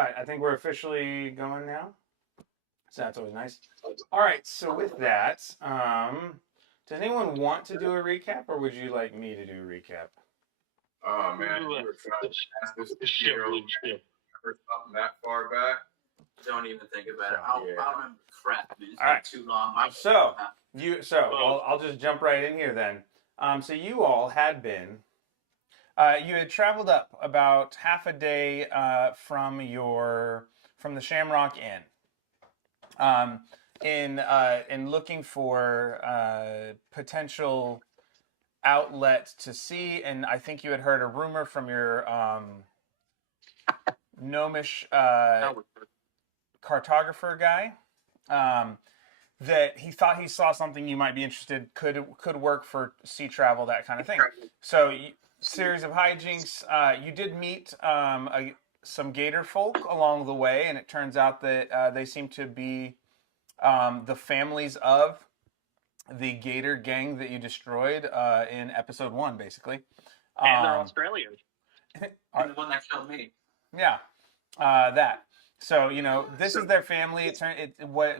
All right, I think we're officially going now. So that's always nice. All right, so with that, does anyone want to do a recap, or would you like me to do a recap? Oh man, we were trying to pass this for something that far back. Don't even think about it. Yeah. I'll remember crap, man. It's All been right. too long. I'll just jump right in here then. So you all had been, you had traveled up about half a day from the Shamrock Inn. In looking for potential outlet to see, and I think you had heard a rumor from your gnomish cartographer guy that he thought he saw something you might be interested could work for sea travel, that kind of thing. So, series of hijinks. You did meet some gator folk along the way, and it turns out that they seem to be the families of the gator gang that you destroyed in episode 1, basically. And they're Australians. And the one that killed me. Yeah, that. So this is their family.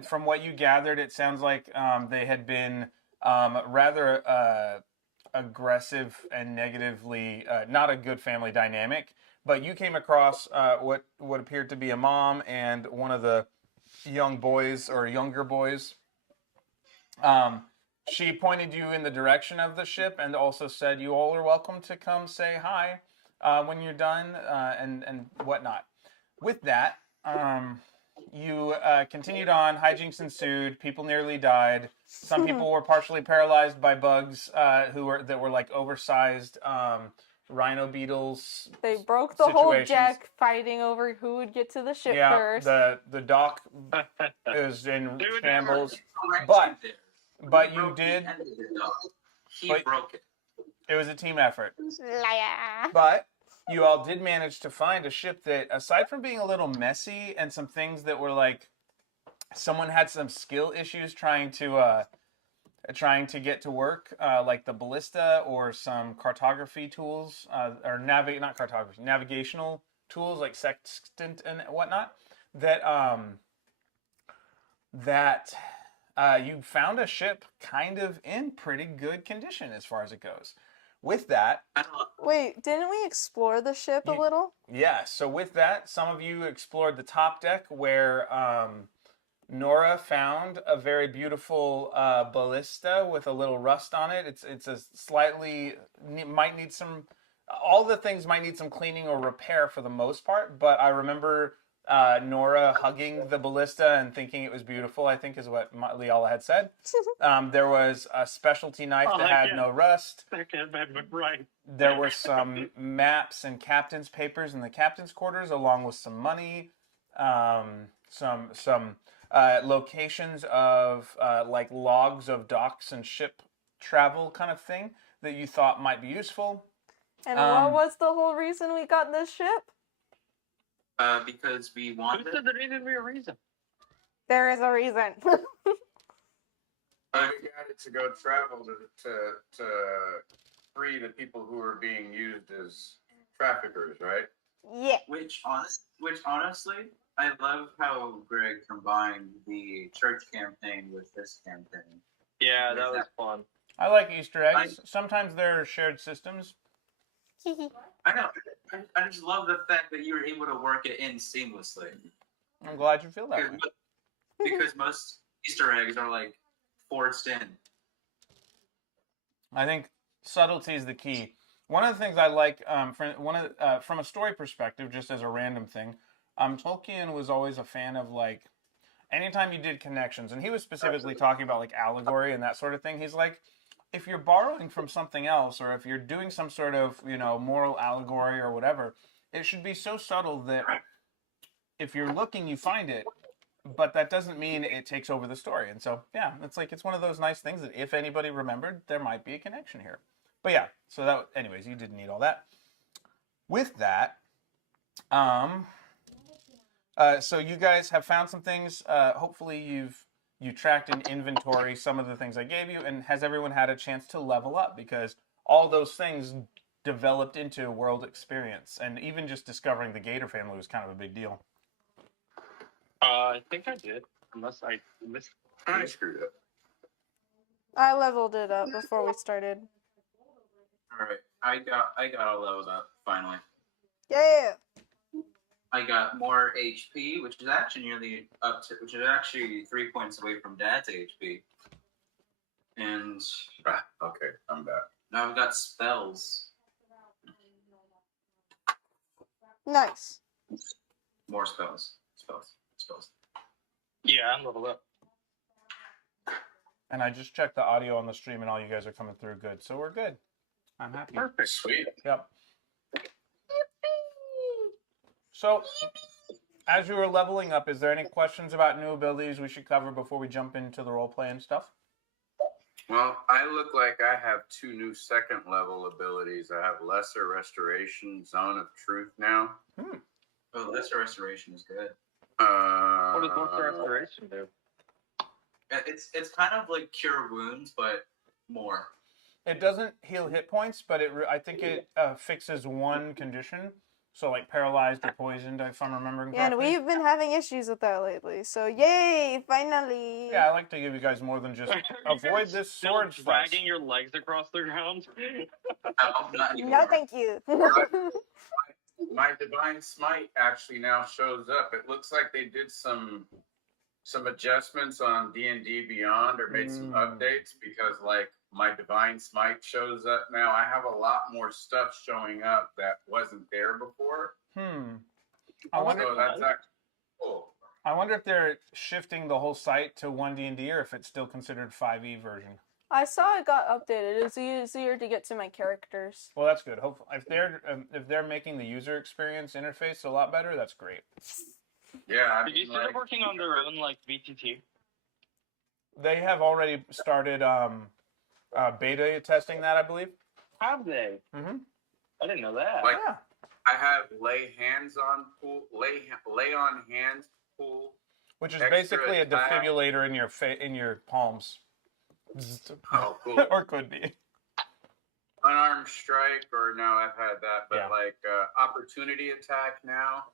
From what you gathered, it sounds like they had been rather aggressive and negatively not a good family dynamic. But you came across what appeared to be a mom and one of the young boys or younger boys. She pointed you in the direction of the ship and also said you all are welcome to come say hi when you're done and whatnot. With that, you continued on. Hijinks ensued. People nearly died. Some people were partially paralyzed by bugs that were like oversized rhino beetles. They broke the whole deck fighting over who would get to the ship first. The dock is in shambles. But you did. He broke it. It was a team effort. Liar. But you all did manage to find a ship that, aside from being a little messy and some things that were like, someone had some skill issues trying to get to work, like the ballista or some cartography tools, or not cartography, navigational tools like sextant and whatnot. You found a ship kind of in pretty good condition as far as it goes. With that... Wait, didn't we explore the ship a little? Yeah, so with that, some of you explored the top deck where Nora found a very beautiful ballista with a little rust on it. It's a slightly... might need some... All the things might need some cleaning or repair for the most part, but I remember... Nora hugging the ballista and thinking it was beautiful, I think is what Liala had said. There was a specialty knife that had no rust. Right. There were some maps and captain's papers in the captain's quarters, along with some money, some locations of like logs of docks and ship travel kind of thing that you thought might be useful. And what was the whole reason we got this ship? Because we wanted. Who said there needed to be a reason? There is a reason. We got it to go travel to free the people who are being used as traffickers, right? Yeah. Which honestly, I love how Greg combined the church campaign with this campaign. Yeah, that was fun. I like Easter eggs. Sometimes they're shared systems. I know. I just love the fact that you were able to work it in seamlessly. I'm glad you feel that way. Because most Easter eggs are like forced in. I think subtlety is the key. One of the things I like from a story perspective, just as a random thing, Tolkien was always a fan of like anytime you did connections, and he was specifically talking about like allegory and that sort of thing. He's like, if you're borrowing from something else, or if you're doing some sort of, moral allegory or whatever, it should be so subtle that if you're looking, you find it, but that doesn't mean it takes over the story. And so, yeah, it's one of those nice things that if anybody remembered, there might be a connection here. But yeah, so anyways, you didn't need all that. With that, so you guys have found some things. Hopefully you tracked and inventory some of the things I gave you, and has everyone had a chance to level up? Because all those things developed into a world experience, and even just discovering the Gator family was kind of a big deal. I think I did, unless I missed. I screwed up. I leveled it up before we started. All right, I got all leveled up finally. Yeah. I got more HP, which is actually nearly up to, which is actually 3 points away from Dad's HP. And Okay, I'm back. now I've got spells. Nice. More spells. Spells. Yeah, I'm leveled up. And I just checked the audio on the stream, and all you guys are coming through good, so we're good. I'm happy. Perfect. Sweet. Yep. So, as you were leveling up, is there any questions about new abilities we should cover before we jump into the role play and stuff? Well, I look like I have 2 new second level abilities. I have Lesser Restoration, Zone of Truth now. Oh, Lesser Restoration is good. What does Lesser Restoration do? It's kind of like Cure Wounds, but more. It doesn't heal hit points, but I think it fixes one condition. So, like paralyzed or poisoned, if I'm remembering Yeah, and correctly. we've been having issues with that lately. So yay, finally. Yeah, I like to give you guys more than just avoid this sword Still slice. dragging your legs across the ground. No, not No, anymore. thank you. My Divine Smite actually now shows up. It looks like they did some adjustments on D&D Beyond or made some updates because like my Divine Smite shows up now. I have a lot more stuff showing up that wasn't there before. I wonder. So that's actually cool. I wonder if they're shifting the whole site to 1D&D or if it's still considered 5e version. I saw it got updated. It's easier to get to my characters. Well, that's good. Hopefully, if they're making the user experience interface a lot better, that's great. Yeah. I Did you mean, start working on their own like VTT? They have already started beta testing that, I believe. Have they? Mm-hmm. I didn't know that. Like, Yeah. I have lay on hands pool. Which is Extra basically a attack. defibrillator in your palms. Oh, cool. Or could be. Unarmed strike, or no, I've had that, but Yeah. like opportunity attack now.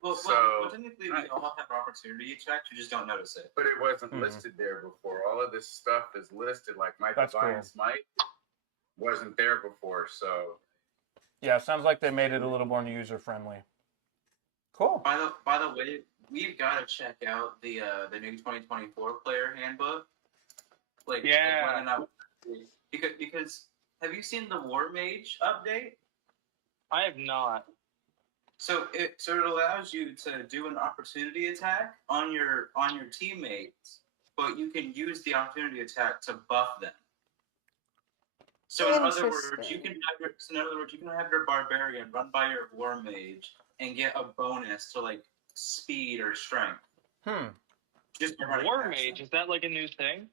Well, So- technically, we all have opportunity checks. You just don't notice it. But it wasn't Mhm. listed there before. All of this stuff is listed. Like my That's Divine cool. Smite wasn't there before, so Yeah, sounds like they made it a little more user friendly. Cool. By the way, we've got to check out the new 2024 player handbook. Yeah. Like whether or not, because have you seen the War Mage update? I have not. So it allows you to do an opportunity attack on your teammates, but you can use the opportunity attack to buff them. So in other words, you can have your barbarian run by your war mage and get a bonus to like speed or strength. Just by running War past Mage, them. is that like a new thing?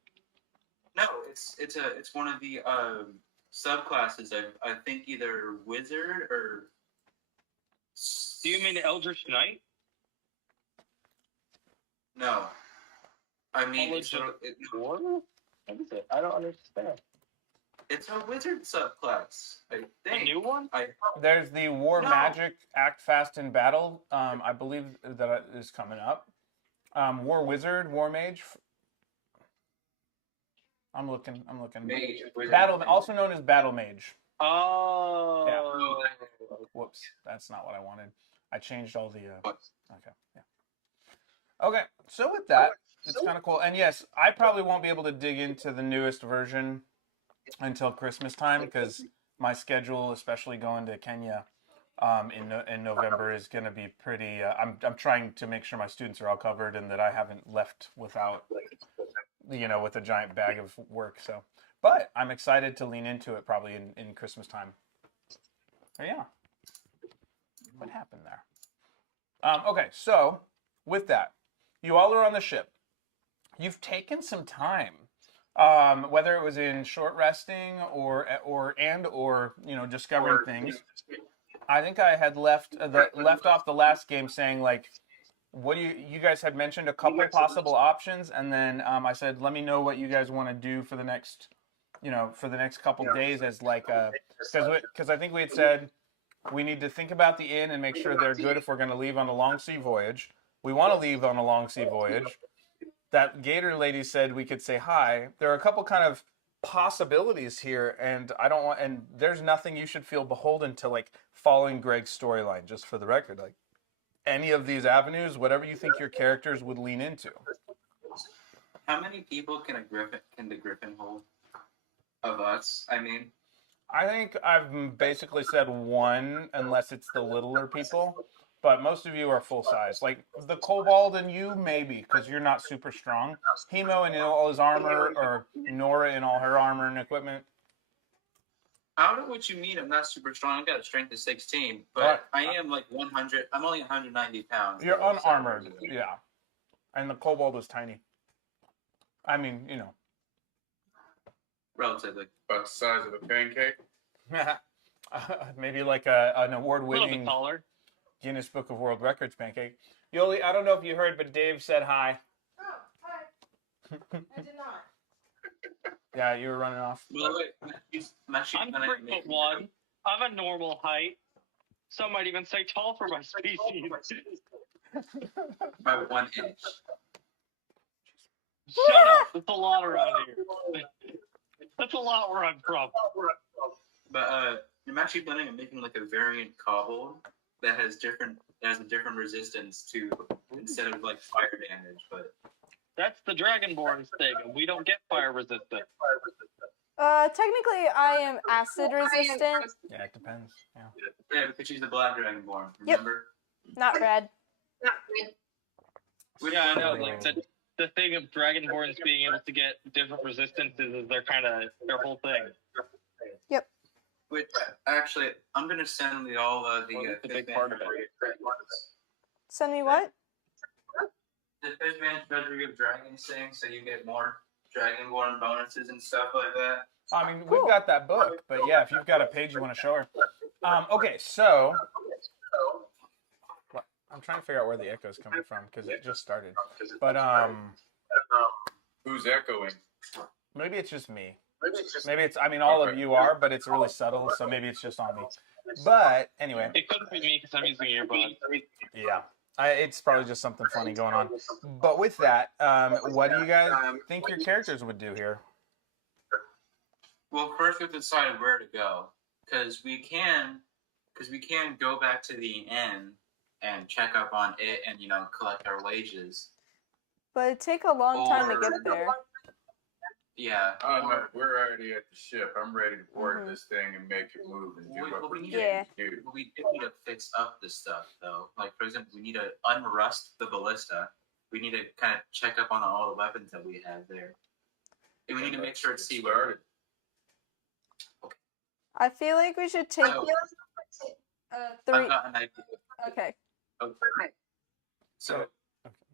No, it's one of the subclasses. I think either wizard or. Do you mean Eldritch Knight? No, I mean What is it? I don't understand. it's a wizard subclass. I think. A new one? There's the War No. Magic Act Fast in Battle. I believe that is coming up. War Wizard, War Mage. I'm looking. Mage, wizard. Battle, also known as Battle Mage. Oh. Whoops, that's not what I wanted. I changed all the. What? Okay, yeah. Okay, so with that, it's kind of cool. And yes, I probably won't be able to dig into the newest version until Christmas time because my schedule, especially going to Kenya in November, is going to be pretty. I'm trying to make sure my students are all covered and that I haven't left without, with a giant bag of work. So, but I'm excited to lean into it probably in Christmas time. So yeah. What happened there? Okay, so with that, you all are on the ship. You've taken some time, whether it was in short resting or discovering things. I think I had left off the last game saying like, what do you guys had mentioned a couple possible options, and then I said let me know what you guys want to do for the next couple days as like because I think we had said. We need to think about the inn and make sure they're good if we're going to leave on a long sea voyage. We want to leave on a long sea voyage. That gator lady said we could say hi. There are a couple kind of possibilities here, and I don't want. And there's nothing you should feel beholden to, like following Greg's storyline. Just for the record, like any of these avenues, whatever you think your characters would lean into. How many people can the Griffin hold? Of us, I mean. I think I've basically said one, unless it's the littler people. But most of you are full size. Like the kobold and you, maybe, because you're not super strong. Hemo in all his armor, or Nora in all her armor and equipment. Out of what you mean, I'm not super strong. I got a strength of 16, but Right. I am like 100. I'm only 190 pounds. You're unarmored, yeah. And the kobold was tiny. I mean, you know. Relatively. About the size of a pancake. Maybe like an A little award-winning bit taller. Guinness Book of World Records pancake. Yoli, I don't know if you heard, but Dave said hi. Oh, hi. I did not. Yeah, you were running off. Well, wait, I'm 3'1". I'm a normal height. Some might even say tall for my species. by 1 inch. Shut up. That's a lot around here. That's a lot where I'm from. But I'm actually planning on making like a variant kobold that has a different resistance to instead of like fire damage, but That's the Dragonborn's thing, and we don't get fire resistant. Technically, I am acid resistant, Yeah, it depends. Yeah. yeah, because she's the black dragonborn, remember? not red. Yeah, I know. Like the thing of Dragonborns being able to get different resistances is their whole thing. Which actually, I'm gonna send the That's a big part of it. Send me what? The Fifth Man Treasury of Dragons thing, so you get more Dragonborn bonuses and stuff like that. I mean, Cool. we've got that book, but yeah, if you've got a page you want to show her. Okay, so I'm trying to figure out where the echo's coming from because it just started. But Who's echoing? maybe it's just me. Maybe it's. I mean, all of you are, but it's really subtle, so maybe it's just on me. But anyway, It couldn't be me because I'm using earbuds. yeah, it's probably just something funny going on. But with that, what do you guys think your characters would do here? Well, first we have to decide where to go, because we can go back to the inn and check up on it and collect our wages. But it'd take a long time to get there. Yeah. Oh no, we're already at the ship. I'm ready to board this thing and make it move and do what we need Yeah. to do. We do need to fix up the stuff, though. Like, for example, we need to unrust the ballista. We need to kind of check up on all the weapons that we have there. And we need to make sure it's seaworthy. I feel like we should take Oh. 3. I've got an idea. Okay. Okay. So,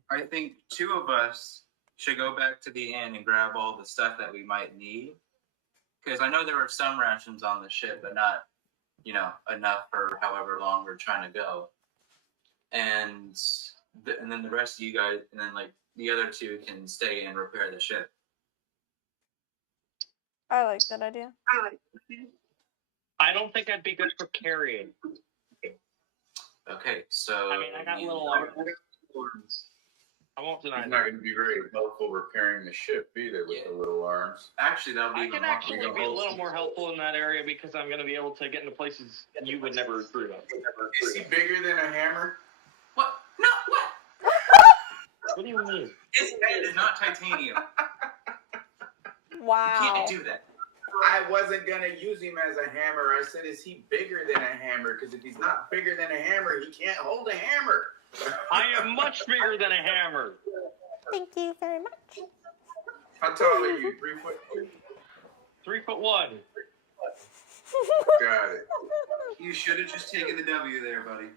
I think 2 of us should go back to the inn and grab all the stuff that we might need. Because I know there were some rations on the ship, but not, enough for however long we're trying to go. And then the rest of you guys, and then like the other 2 can stay and repair the ship. I like that idea. I don't think I'd be good for carrying. Okay, so I mean, I got little arms. I won't deny He's that. not going to be very helpful repairing the ship either with the little arms. Actually, that'll be I even can actually more- be a little more helpful in that area because I'm going to be able to get into places you would never dream of. Is he bigger than a hammer? What? No, what? What do you mean? His head is not titanium. You Wow. can't do that. I wasn't going to use him as a hammer. I said, is he bigger than a hammer? Because if he's not bigger than a hammer, he can't hold a hammer. I am much bigger than a hammer. Thank you very much. How tall are you? 3 foot? 3'1". Got it. You should have just taken the W there, buddy.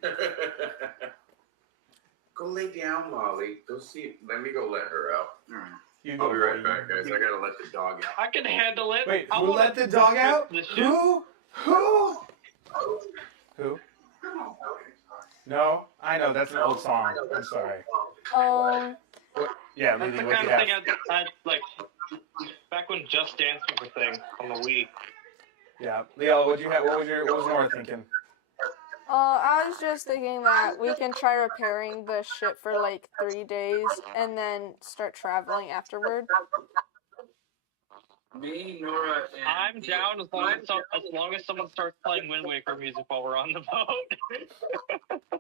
Go lay down, Molly. Go see. Let me go let her out. All right. You I'll go, be right boy. back, guys. I gotta let the dog out. I can handle it. Wait, I who wanna let the dog out? The ship. Who? Who? No, I know that's an old song. I'm sorry. Yeah, That's Lily, the what do kind you of have? thing I'd like back when Just Dance was a thing on the Wii. Yeah, Leo, what do you have? What was Nora thinking? I was just thinking that we can try repairing the ship for like 3 days and then start traveling afterward. Me, Nora, and I'm down as long as someone starts playing Wind Waker music while we're on the boat.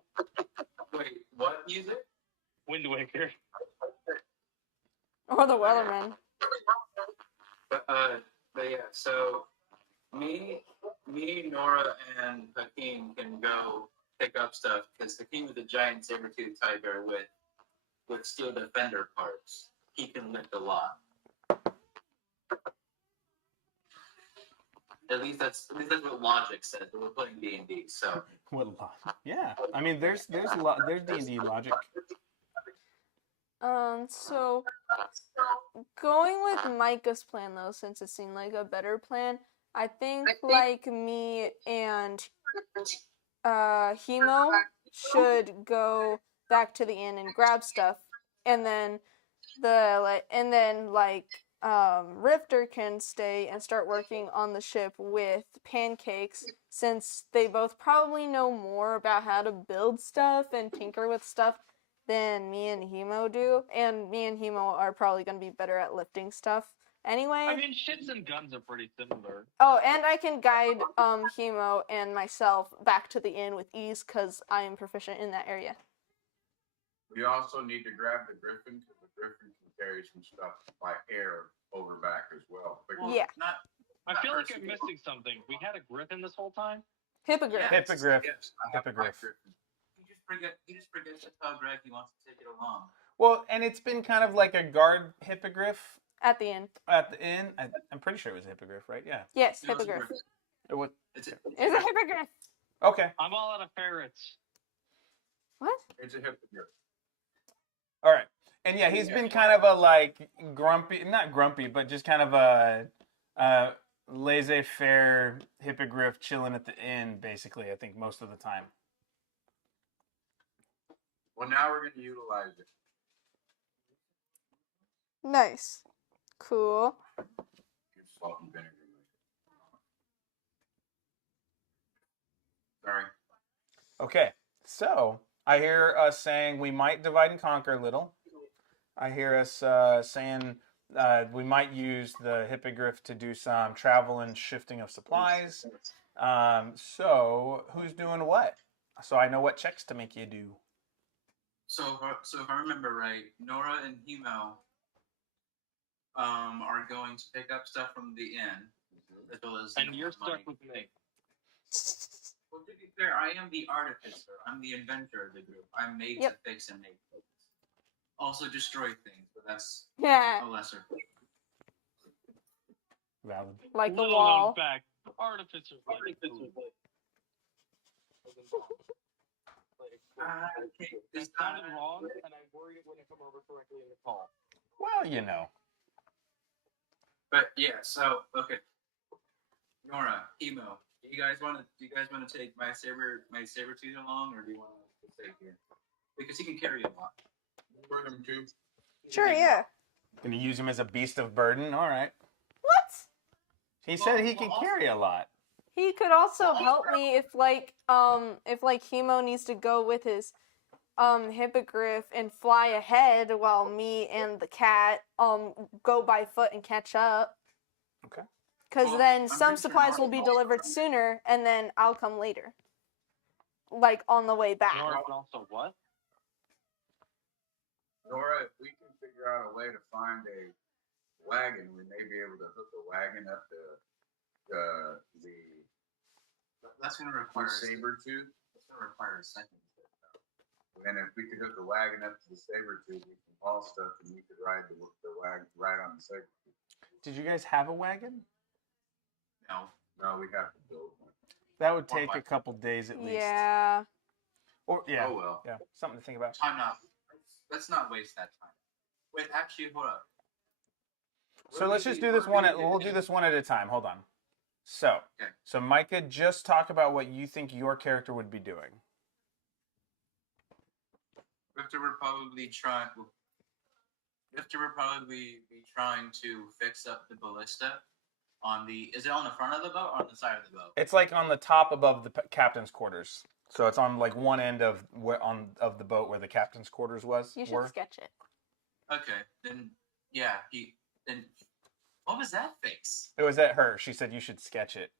Wait, what music? Wind Waker. Or the Wellerman. But yeah, so me, Nora, and Hakeem can go pick up stuff because Hakeem is a giant saber-tooth tiger with steel defender parts. He can lift a lot. At least that's what logic says. But we're playing D&D, so What logic? Yeah, I mean, there's D&D logic. So going with Micah's plan though, since it seemed like a better plan, I think like me and Hemo should go back to the inn and grab stuff, and then Rifter can stay and start working on the ship with Pancakes, since they both probably know more about how to build stuff and tinker with stuff than me and Hemo do, and me and Hemo are probably going to be better at lifting stuff anyway. I mean, ships and guns are pretty similar. Oh, and I can guide Hemo and myself back to the inn with ease because I am proficient in that area. We also need to grab the Griffin because the Griffin can carry some stuff by air over back as well. Yeah. I feel like I'm missing something. We had a griffin this whole time? Hippogriff. Yes, Hippogriff. yes, I have my Hippogriff. Griffin. he just forgets to tell Greg he wants to take it along. Well, and it's been kind of like a guard hippogriff At the inn. at the inn. I'm pretty sure it was a hippogriff, right? Yeah. Yes, No, it's a hippogriff. griffin. It was. It's a It's a hippogriff. Okay. I'm all out of ferrets. What? It's a hippogriff. All right. And yeah, he's been kind of a like grumpy, not grumpy, but just kind of a laissez-faire hippogriff chilling at the inn, basically, I think most of the time. Well, now we're going to utilize it. Nice. Cool. Give salt and vinegar. Sorry. Okay. So I hear us saying we might divide and conquer a little. I hear us saying we might use the hippogriff to do some travel and shifting of supplies. So who's doing what? So I know what checks to make you do. So if I remember right, Nora and Hemo are going to pick up stuff from the inn, as well as And you're money. stuck with me. Well, to be fair, I am the artificer. I'm the inventor of the group. I'm made Yep. to fix and make things. Also destroy things, but that's Yeah, a lesser. Valid. like the Little wall. known fact, artificers like food. Okay, It sounded wrong, and I worried it wouldn't come over correctly in the call. Well, you know. But yeah, so okay. Nora, Hemo, do you guys want to take my saber tooth along, or do you want to stay here? Because he can carry a lot. Bring him too. Sure, yeah. Gonna use him as a beast of burden. All right. What? He said he can carry a lot. He could also help me if Hemo needs to go with his hippogriff and fly ahead while me and the cat go by foot and catch up. Okay. Because Well, then I'm some pretty sure supplies will Martin be also delivered comes. sooner, and then I'll come later. Like on the way back. Nora can also what? Nora, if we can figure out a way to find a wagon, we may be able to hook a wagon up to the That's going to require saber tooth. That's going to require a second. And if we could hook a wagon up to the saber tooth, we can haul stuff and we could ride the wagon right on the saber tooth. Did you guys have a wagon? No. No, we have to build one. That would take a couple days at least. Yeah. Or yeah. Oh well. Yeah. Something to think about. Time not. Let's not waste that time. Wait, actually, hold up. So let's just do this we'll do this one at a time. Hold on. So, Okay. so Micah, just talk about what you think your character would be doing. Victor would probably be trying to fix up the ballista on the. Is it on the front of the boat or on the side of the boat? It's like on the top above the captain's quarters. So it's on like one end of of the boat where the captain's quarters You should were. sketch it. Okay, then yeah, then what was that face? It was at her. She said you should sketch it.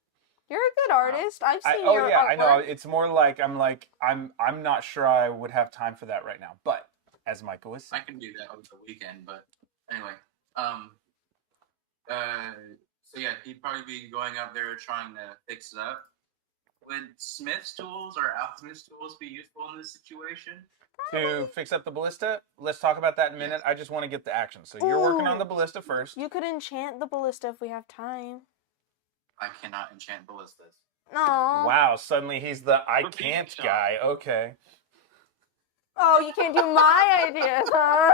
You're a good artist. I've seen Oh your yeah, artwork. I know. It's more like I'm not sure I would have time for that right now. But as Michael was I saying, can do that over the weekend, but anyway, so yeah, he'd probably be going out there trying to fix it up. Would Smith's tools or alchemist tools be useful in this situation? to fix up the ballista, let's talk about that in a minute. I just want to get the action. So you're working on the ballista first. You could enchant the ballista if we have time. I cannot enchant ballistas. No. Wow, suddenly he's the I Repeat can't shot. guy. Okay. Oh, you can't do my ideas, huh?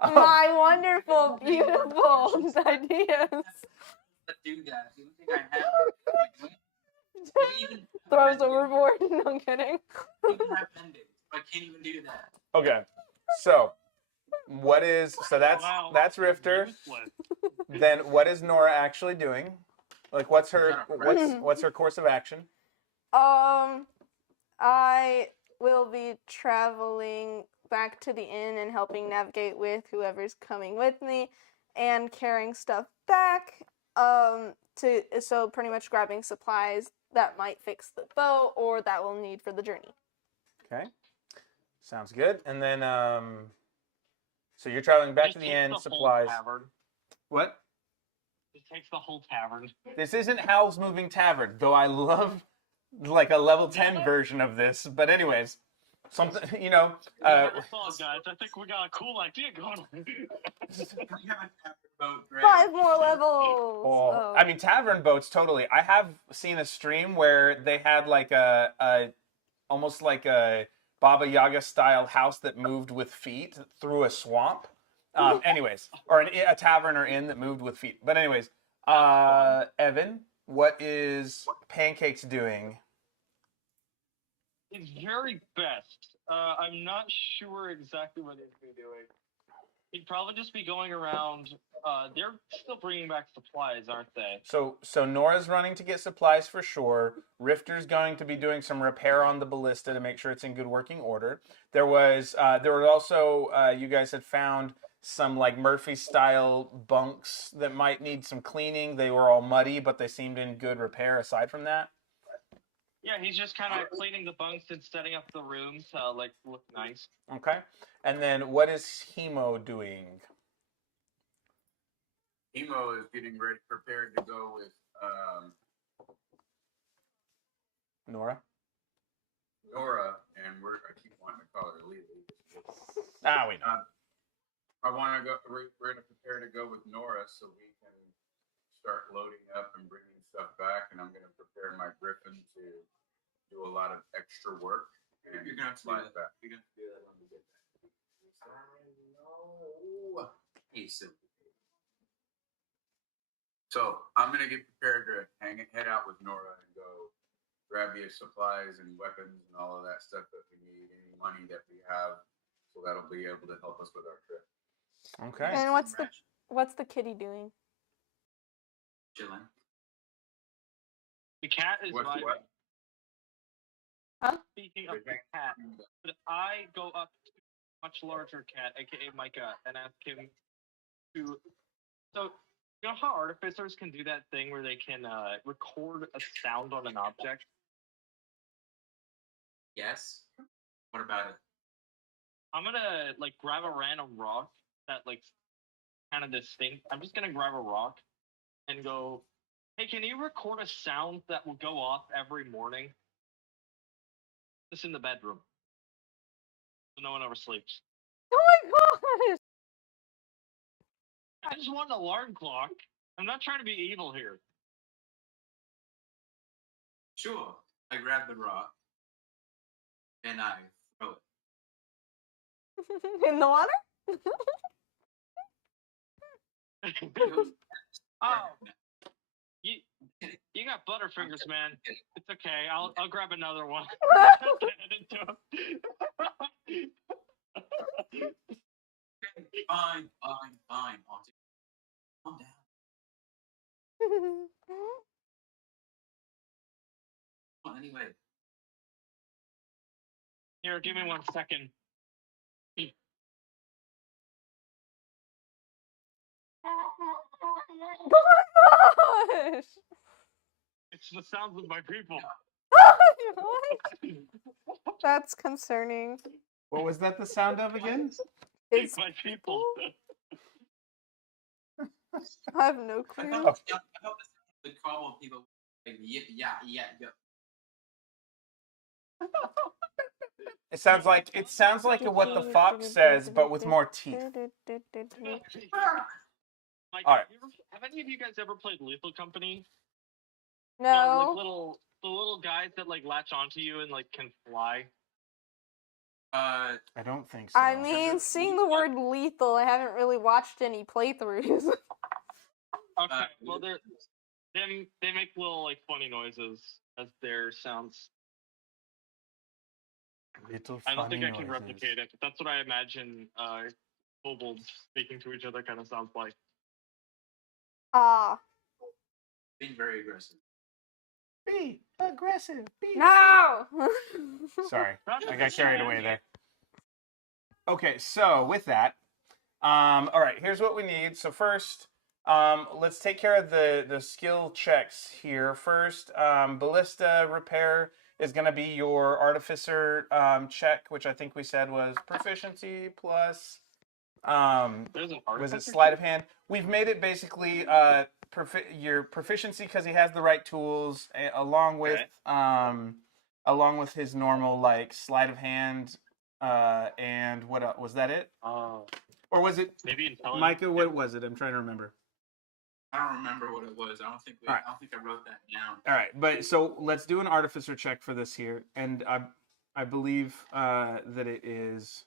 Oh. My wonderful, beautiful ideas. Let's do that. The only thing I have. Even Throws overboard. No I'm kidding. even have bendings. I can't even do that. Okay. So Wow. that's Rifter. Useless. Then what is Nora actually doing? Like what's her course of action? I will be traveling back to the inn and helping navigate with whoever's coming with me and carrying stuff back. So pretty much grabbing supplies that might fix the boat or that we'll need for the journey. Okay. Sounds good. And then so you're traveling back Just to the takes inn, whole supplies. Tavern. What? Just takes the whole tavern. This isn't Howl's Moving Tavern, though I love like a level 10 version of this. But anyways, something Guys, I think we got a cool idea going on. We have a boat. 5 more levels. Oh. I mean, tavern boats, totally. I have seen a stream where they had like a almost like a Baba Yaga style house that moved with feet through a swamp. Anyways, or a tavern or inn that moved with feet. But anyways, Evan, what is Pancakes doing? His very best. I'm not sure exactly what he'd be doing. He'd probably just be going around. They're still bringing back supplies, aren't they? So Nora's running to get supplies for sure. Rifter's going to be doing some repair on the ballista to make sure it's in good working order. There was also you guys had found some like Murphy style bunks that might need some cleaning. They were all muddy, but they seemed in good repair aside from that. Yeah, he's just kind of cleaning the bunks and setting up the rooms to look nice. Okay. And then what is Hemo doing? Emo is getting ready, prepared to go with Nora? Nora, and I keep wanting to call her Lily. We know. I want to go. We're going to prepare to go with Nora so we can start loading up and bringing stuff back. And I'm going to prepare my Griffin to do a lot of extra work. And You're gonna have to fly do that. back. You're gonna have to do that when we get back. No. Hey, So I'm going to get prepared to head out with Nora and go grab your supplies and weapons and all of that stuff that we need, any money that we have, so that'll be able to help us with our trip. Okay. And what's the kitty doing? Chilling. The cat is What's vibing. what? Huh? Speaking of the cat, could I go up to a much larger cat, aka Micah, and ask him to. So, you know how artificers can do that thing where they can record a sound on an object? Yes. What about it? I'm gonna grab a random rock that kind of distinct. I'm just gonna grab a rock and go, hey, can you record a sound that will go off every morning? Just in the bedroom. So no one ever sleeps. Oh my gosh! I just want an alarm clock. I'm not trying to be evil here. Sure. I grab the rock and I throw it. In the water? Oh, you got butterfingers, man. It's okay. I'll grab another one. Fine. I'll do it. Calm down. Well, anyway, Here, give me 1 second. Oh my gosh! It's the sounds of my people. What? That's concerning. What was that the sound of again? His My people? people. I have no I clue. thought the cobble people like yeah. It sounds like what the fox says, but with more teeth. Like, All right. have any of you guys ever played Lethal Company? No. The little guys that like latch onto you and like can fly. I don't think so. I mean, seeing the word lethal, I haven't really watched any playthroughs. Okay, well they make little like funny noises as their sounds. Little I don't funny think I can noises. replicate it, but that's what I imagine kobolds speaking to each other kind of sounds like. Ah. Being very aggressive. Be aggressive. Be No! Sorry, I got carried away there. Okay, so with that, all right, here's what we need. So first, let's take care of the skill checks here. First, ballista repair is going to be your artificer check, which I think we said was proficiency plus. Was it sleight of hand? We've made it basically your proficiency because he has the right tools, along with his normal like sleight of hand, and what else? Was that it? Or was it maybe intelligence? Micah? What was it? I'm trying to remember. I don't remember what it was. I don't think I wrote that down. All right, but so let's do an artificer check for this here, and I believe that it is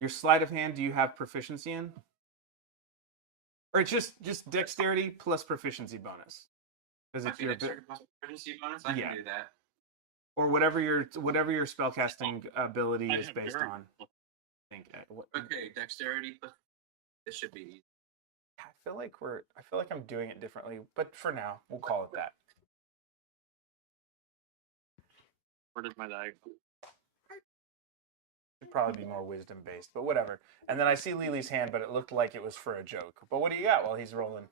your sleight of hand. Do you have proficiency in? Or it's just dexterity plus proficiency bonus. Because it's your dexterity plus proficiency bonus. I can do that. Or whatever your spellcasting ability is based on. I think. Okay, dexterity plus. This should be easy. I feel like I'm doing it differently, but for now, we'll call it that. Where did my die go? Should probably be more wisdom based, but whatever. And then I see Lily's hand, but it looked like it was for a joke. But what do you got while he's rolling?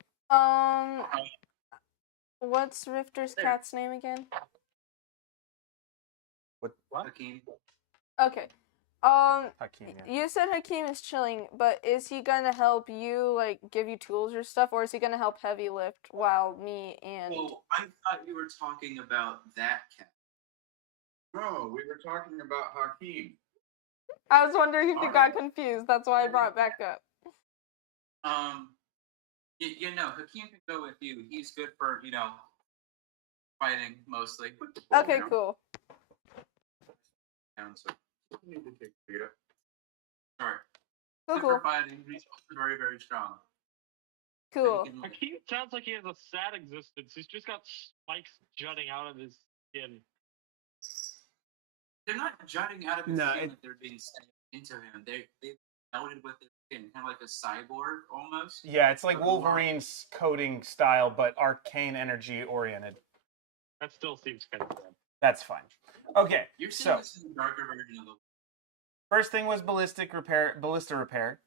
What's Rifter's cat's name again? What? Hakeem. Okay. Hakeem, yeah. You said Hakeem is chilling, but is he gonna help you, like, give you tools or stuff, or is he gonna help heavy lift while me and... Oh, I thought you were talking about that cat. No, we were talking about Hakeem. I was wondering if you got confused. That's why I brought it back up. You know, Hakeem can go with you. He's good for, fighting mostly. Okay, cool. Sorry. Cool, Good cool. for fighting. He's also very, very strong. Cool. Hakeem sounds like he has a sad existence. He's just got spikes jutting out of his skin. They're not jutting out of his skin, they're being sent into him. They melted with his skin, kind of like a cyborg almost. Yeah, it's like Wolverine's coding style, but arcane energy oriented. That still seems kind of bad. That's fine. Okay, You're saying this is a darker version of the... First thing was ballista repair.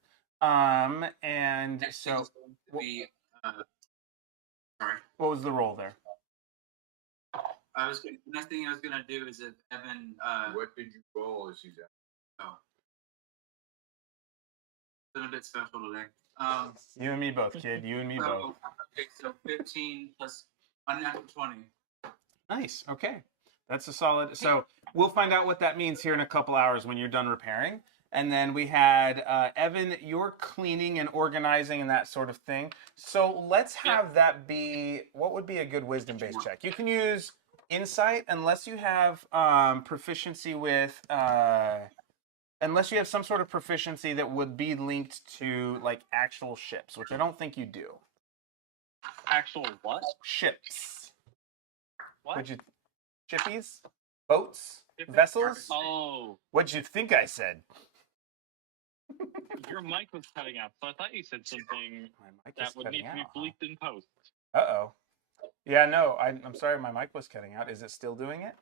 And next so be, sorry. What was the roll there? The next thing I was gonna do is if Evan what did you roll as you said? Oh. Been a bit special today. You and me both, kid. You and me both. Okay, so 15 plus unnatural 20. Nice. Okay. That's a solid. So we'll find out what that means here in a couple hours when you're done repairing. And then we had Evan, you're cleaning and organizing and that sort of thing. So let's have that be, what would be a good wisdom-based check? You can use insight unless you have proficiency with, unless you have some sort of proficiency that would be linked to like actual ships, which I don't think you do. Actual what? Ships. What? Shippies? Boats? Vessels? Oh. What'd you think I said? Your mic was cutting out, so I thought you said something that would need to be bleeped in post. Uh-oh. Yeah, no, I'm sorry, my mic was cutting out. Is it still doing it?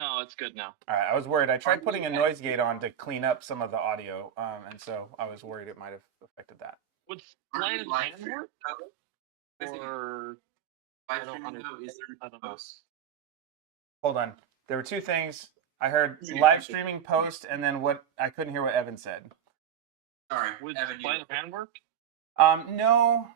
No, it's good now. All right, I was worried. I tried putting a noise gate on to clean up some of the audio, and so I was worried it might have affected that. Would Aren't sleight we of live hand streaming work? though? Is it Or live I don't streaming though? Is I there don't know. posts? Hold on. There were two things. I heard live streaming post, and then what I couldn't hear what Evan said. Sorry, Would Evan. sleight of hand work? No.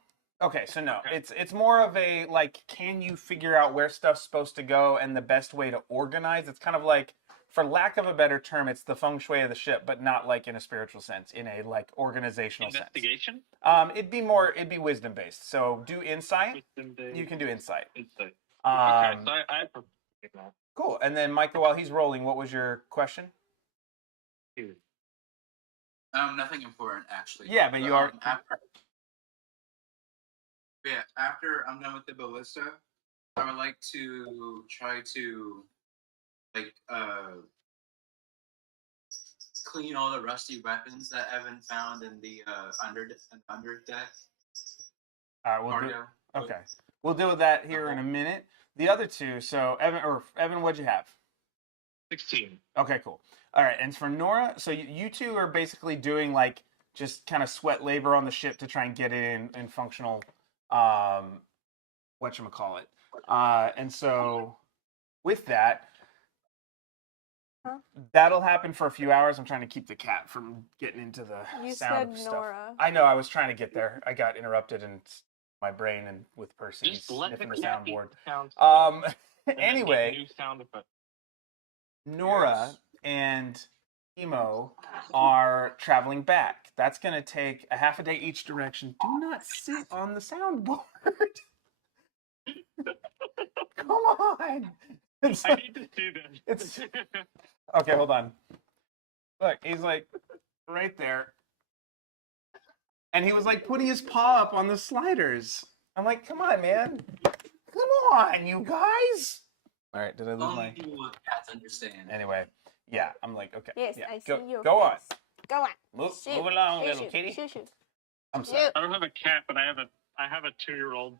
Okay, so no. Okay. It's more of a like, can you figure out where stuff's supposed to go and the best way to organize? It's kind of like, for lack of a better term, it's the feng shui of the ship, but not like in a spiritual sense, in a like organizational sense. Investigation? It'd be wisdom based. So do insight. You can do insight. Insight. Um, Okay, so I prefer that. cool. And then Michael, while he's rolling, what was your question? Nothing important actually. Yeah, but you are. After I'm done with the ballista, I would like to try to clean all the rusty weapons that Evan found in the under deck. All right, Cargo. okay. We'll deal with that here in a minute. The other two, so Evan, what'd you have? 16. Okay, cool. All right, and for Nora, so you two are basically doing like just kind of sweat labor on the ship to try and get it in functional, whatchamacallit. And so with that, Huh? that'll happen for a few hours. I'm trying to keep the cat from getting into the You sound said of stuff. Nora. I know, I was trying to get there. I got interrupted in my brain and with Percy Just let the sniffing the cat eat soundboard. the sound. And then get Anyway, new sound effects. Nora and Emo are traveling back. That's going to take a half a day each direction. Do not sit on the soundboard. Come on. I need to see this. It's okay. Hold on. Look, he's like right there, and he was like putting his paw up on the sliders. I'm like, come on, man. Come on, you guys. All right, did I lose Only my? people with cats understand. Anyway, yeah, I'm like, okay. Yes, yeah. I see go, your Go on. face. Go on. Move, Shoot. move along, Shoot, little shoot, kitty. shoot, shoot. I'm sorry. Shoot. I don't have a cat, but I have a 2-year-old.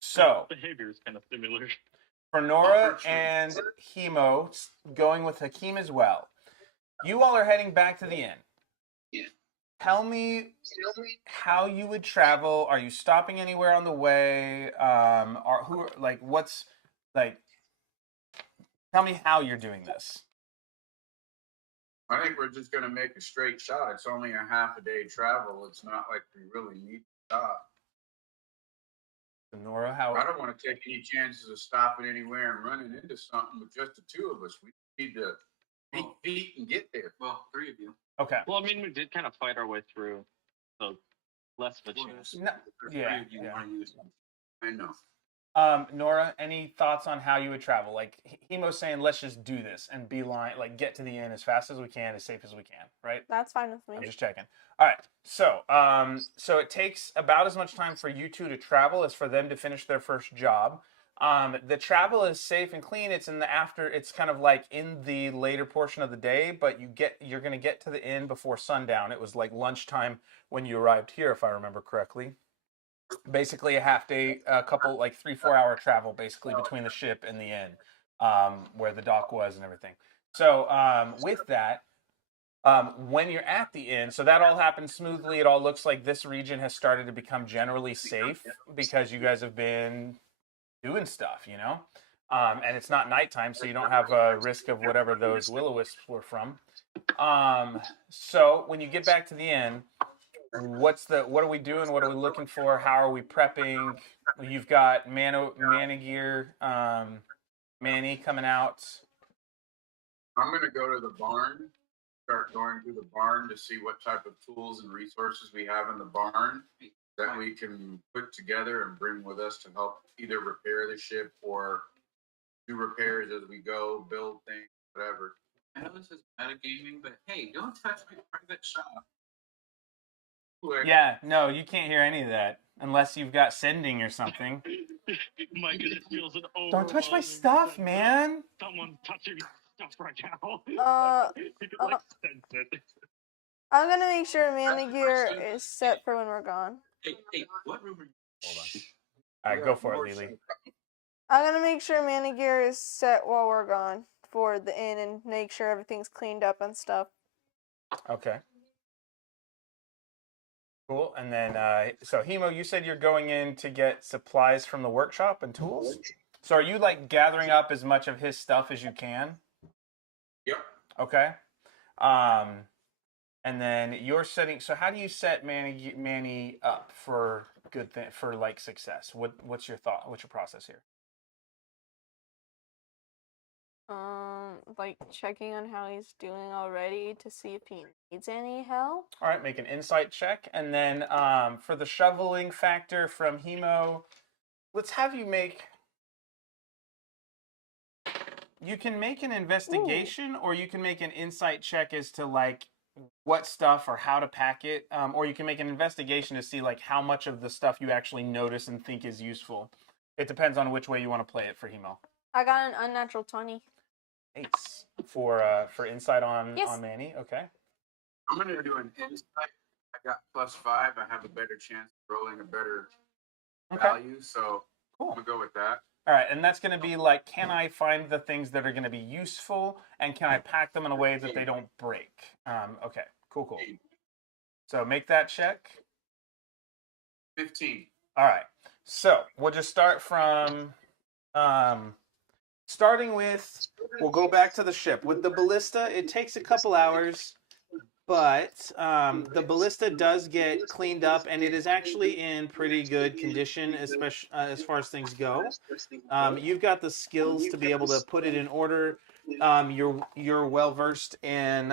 So Behavior is kind of similar. for Nora and Hemo, going with Hakeem as well. You all are heading back to the inn. Yeah. Tell me how you would travel. Are you stopping anywhere on the way? What's like? Tell me how you're doing this. I think we're just gonna make a straight shot. It's only a half a day travel. It's not like we really need to stop. Nora, how? I don't want to take any chances of stopping anywhere and running into something with just the two of us. We need to beat feet and get there. Well, 3 of you. Okay. Well, I mean, we did kind of fight our way through, so less of a chance. No, yeah, 3 of you yeah. want to use them. I know. Nora, any thoughts on how you would travel? Like Hemo's saying, let's just do this and beeline, like get to the inn as fast as we can, as safe as we can, right? That's fine with I'm me. just checking. All right. So it takes about as much time for you two to travel as for them to finish their first job. The travel is safe and clean. It's in the after. It's kind of like in the later portion of the day, but you're going to get to the inn before sundown. It was like lunchtime when you arrived here, if I remember correctly. Basically, a half day, a couple like 3-4 hour travel, basically between the ship and the inn, where the dock was and everything. So with that. When you're at the inn, so that all happens smoothly. It all looks like this region has started to become generally safe because you guys have been doing stuff, you know? And it's not nighttime, so you don't have a risk of whatever those will-o-wisps were from. So when you get back to the inn, what are we doing? What are we looking for? How are we prepping? You've got mana gear, Manny coming out. I'm gonna go to the barn. Start going through the barn to see what type of tools and resources we have in the barn that we can put together and bring with us to help either repair the ship or do repairs as we go, build things, whatever. I know this is metagaming, but hey, don't touch my private shop. Quick. Yeah, no, you can't hear any of that unless you've got sending or something. Mike, it just feels an Don't touch my overwhelming stuff, sense of man. Someone touching stuff right now. You can like sense it. I'm gonna make sure mana gear is set for when we're gone. Hey, what room are you? Hold on. All right, go for it, Lily. I'm gonna make sure mana gear is set while we're gone for the inn and make sure everything's cleaned up and stuff. Okay. Cool. And then, so Hemo, you said you're going in to get supplies from the workshop and tools. So are you like gathering up as much of his stuff as you can? Yep. Okay. And then you're setting. So how do you set Manny up for for like success? What's your thought? What's your process here? Like checking on how he's doing already to see if he needs any help. All right, make an insight check, and then for the shoveling factor from Hemo, let's have you make. You can make an investigation, or you can make an insight check as to like what stuff or how to pack it, or you can make an investigation to see like how much of the stuff you actually notice and think is useful. It depends on which way you want to play it for Hemo. I got an unnatural 20. Ace for insight on Yes. on Manny. Okay. I'm gonna do an insight. I got +5. I have a better chance of rolling a better value, so Cool. I'm gonna go with that. All right, and that's going to be like, can I find the things that are going to be useful, and can I pack them in a way that they don't break? Okay, cool. So make that check. 15. All right, so we'll just start from, starting with, we'll go back to the ship. With the ballista, it takes a couple hours, but the ballista does get cleaned up, and it is actually in pretty good condition, especially as far as things go. You've got the skills to be able to put it in order. You're well versed in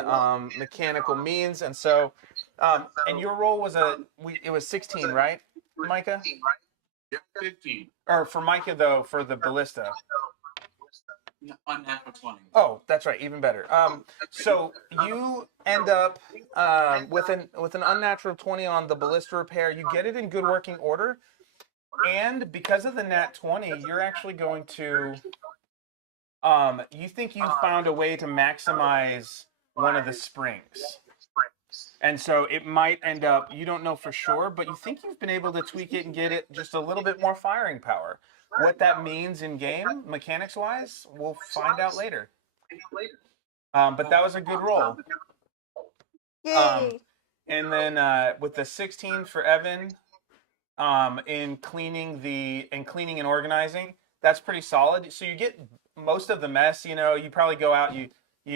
mechanical means, and so and your role was it was 16, right, Micah? Yep, 15. Or for Micah though, for the ballista. Unnatural 20. Oh, that's right, even better. So you end up with an unnatural 20 on the ballista repair. You get it in good working order, and because of the nat 20, you're actually going to you think you found a way to maximize one of the springs. And so it might end up, you don't know for sure, but you think you've been able to tweak it and get it just a little bit more firing power. What that means in game, mechanics wise, we'll find out later. But that was a good roll. Yay! And then with the 16 for Evan, in cleaning and organizing, that's pretty solid. So you get most of the mess. You know, you probably go out, you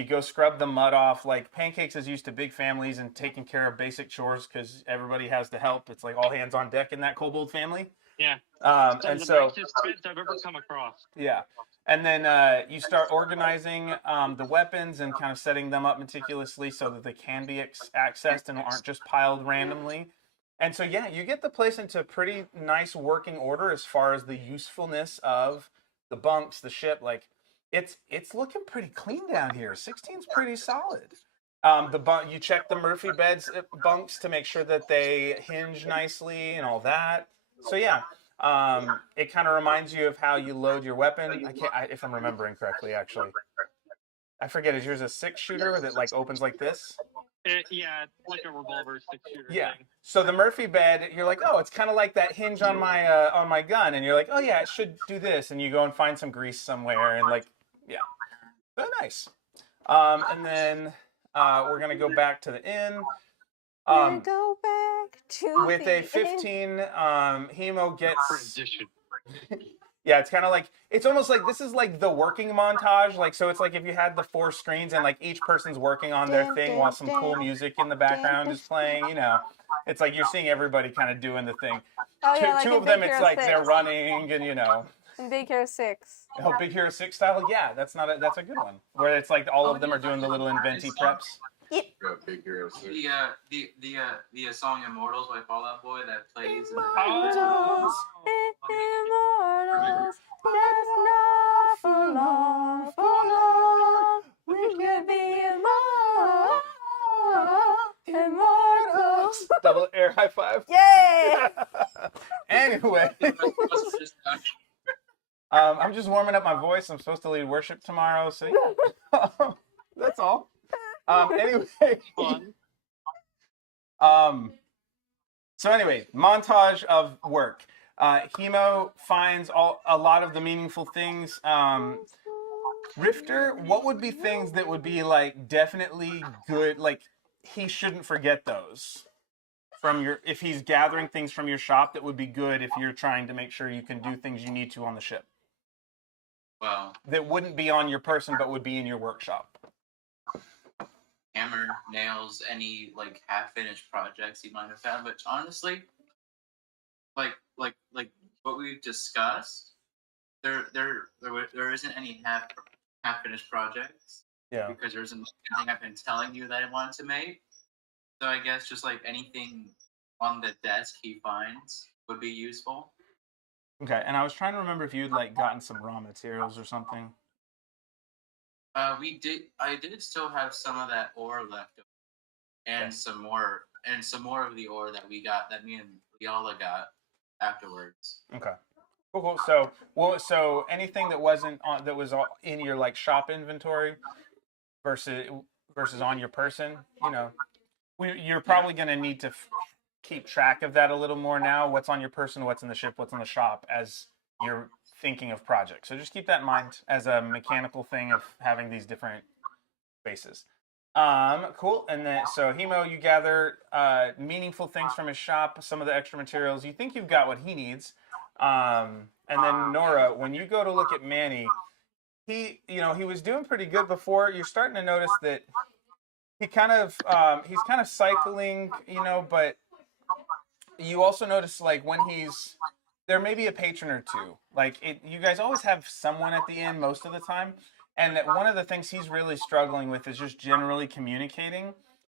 go scrub the mud off. Like Pancakes is used to big families and taking care of basic chores because everybody has to help. It's like all hands on deck in that Kobold family. Yeah. And the so nicest fence I've ever come across. yeah. And then you start organizing the weapons and kind of setting them up meticulously so that they can be accessed and aren't just piled randomly. And so, yeah, you get the place into pretty nice working order as far as the usefulness of the bunks, the ship. Like, it's looking pretty clean down here. 16's pretty solid. You check the Murphy beds bunks to make sure that they hinge nicely and all that. So yeah, it kind of reminds you of how you load your weapon. If I'm remembering correctly, actually. I forget. Is yours a 6-shooter that like opens like this? Yeah, it's like a revolver 6-shooter Yeah. thing. So the Murphy bed, you're like, oh, it's kind of like that hinge on my gun, and you're like, oh yeah, it should do this, and you go and find some grease somewhere, and like, yeah, so nice. And then we're gonna go back to the inn. Go back to With the a 15, Hemo gets. Transition. Yeah, it's kind of like, it's almost like this is like the working montage. Like, so it's like if you had the 4 screens and like each person's working on their thing while some cool music in the background is playing, you know. It's like you're seeing everybody kind of doing the thing. Oh, yeah, like Two in of them, Big it's Hero like 6. they're running and, you know. In Big Hero 6. Oh, Big Hero 6 style? Yeah, that's a good one. Where it's like all of them are doing the little inventy preps. Got Big Hero 6. The song "Immortals" by Fall Out Boy that plays. Immortals, immortals, that's not for long, for long. We can be immortals. Double air high five. Yay! Anyway. I'm just warming up my voice. I'm supposed to lead worship tomorrow, so yeah. That's all. Anyway. So anyway, montage of work. Hemo finds a lot of the meaningful things. Rifter, what would be things that would be like definitely good? Like he shouldn't forget those from your if he's gathering things from your shop that would be good if you're trying to make sure you can do things you need to on the ship Well, that wouldn't be on your person but would be in your workshop. hammer, nails, any like half-finished projects you might have had. But honestly, like what we've discussed, there isn't any half-finished projects Yeah. because there isn't anything I've been telling you that I wanted to make. So I guess just like anything on the desk he finds would be useful. Okay, and I was trying to remember if you'd like gotten some raw materials or something. I did still have some of that ore left over, and Okay. some more of the ore that me and Yala got afterwards. Okay. Cool. So anything that wasn't on that was in your like shop inventory versus on your person, you're probably going to need to keep track of that a little more now. What's on your person, what's in the ship, what's in the shop as you're thinking of projects. So just keep that in mind as a mechanical thing of having these different spaces. Cool. And then so Hemo, you gather meaningful things from his shop, some of the extra materials. You think you've got what he needs. And then Nora, when you go to look at Manny, he was doing pretty good before. You're starting to notice that he's kind of cycling, but you also notice like when there may be a patron or two. Like you guys always have someone at the end most of the time, and that one of the things he's really struggling with is just generally communicating.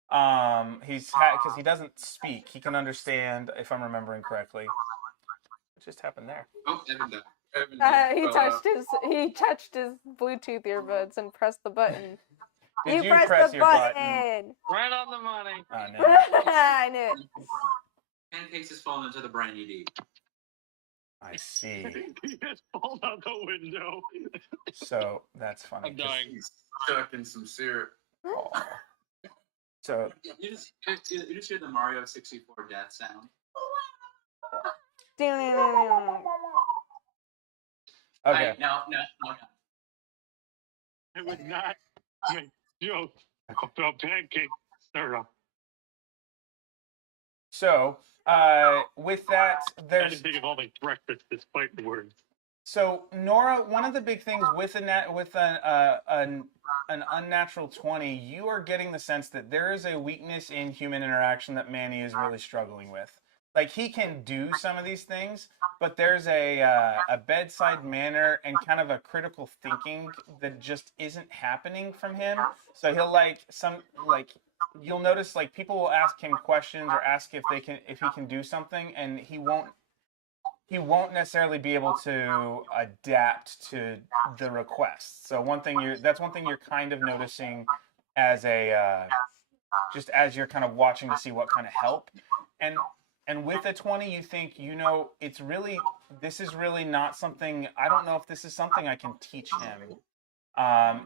Because he doesn't speak, he can understand if I'm remembering correctly. What just happened there? Oh, Evan died. He touched his Bluetooth earbuds and pressed the button. Did you pressed press the your button? Right on the money. Oh, no. I knew it. Pancakes has fallen into the brandy deep. I see. He just pulled out the window. So that's funny. I'm dying. He's stuck in some syrup. Oh. So You just hear the Mario 64 death sound. okay. No. I would not make joke about pancake syrup. So with that, I there's didn't think of all the breakfast despite the words. so Nora. One of the big things with an unnatural 20, you are getting the sense that there is a weakness in human interaction that Manny is really struggling with. Like he can do some of these things, but there's a bedside manner and kind of a critical thinking that just isn't happening from him. So he'll you'll notice like people will ask him questions or ask if he can do something, and he won't necessarily be able to adapt to the requests. So that's one thing you're kind of noticing as just as you're kind of watching to see what kind of help. And with a 20, you think, this is really not something, I don't know if this is something I can teach him.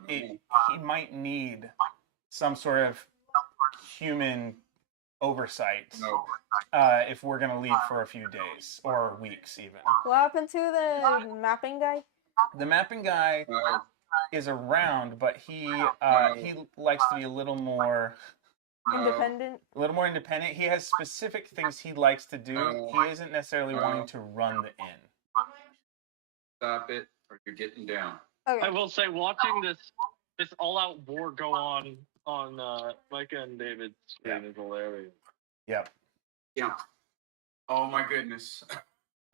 He might need some sort of human oversight if we're going to leave for a few days or weeks even. What happened to the mapping guy? The mapping guy is around, but he likes to be a little more Independent? a little more independent. He has specific things he likes to do. He isn't necessarily wanting to run the inn. Stop it, or you're getting down. Okay. I will say, watching this all-out war go on Micah and David's screen is hilarious. Yep. Yeah. Oh my goodness.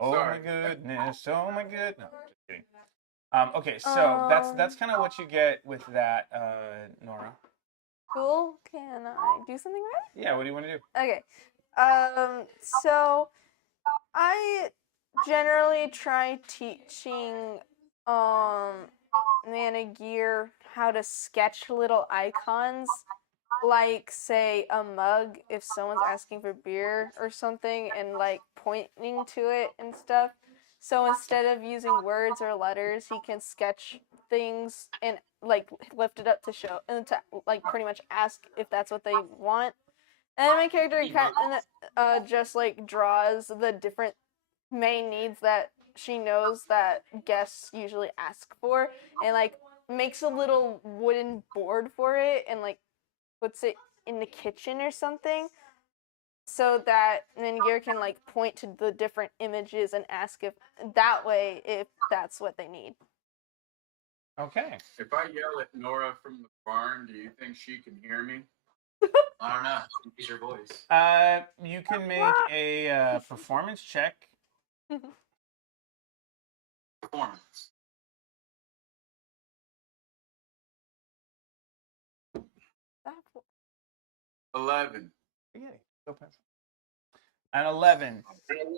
Oh Sorry. my goodness. Oh my goodness. No, just kidding. Okay, so that's kind of what you get with that, Nora. Cool. Can I do something right? Yeah, what do you want to do? Okay. So I generally try teaching Gear how to sketch little icons, like say a mug if someone's asking for beer or something, and like pointing to it and stuff. So instead of using words or letters, he can sketch things and like lift it up to show and to like pretty much ask if that's what they want. And then my character just like draws the different main needs that she knows that guests usually ask for, and like makes a little wooden board for it and like puts it in the kitchen or something, so that then Gear can like point to the different images and ask if that way if that's what they need. Okay. If I yell at Nora from the barn, do you think she can hear me? I don't know. Use your voice. You can make a performance check. Performance. That's 11. An 11.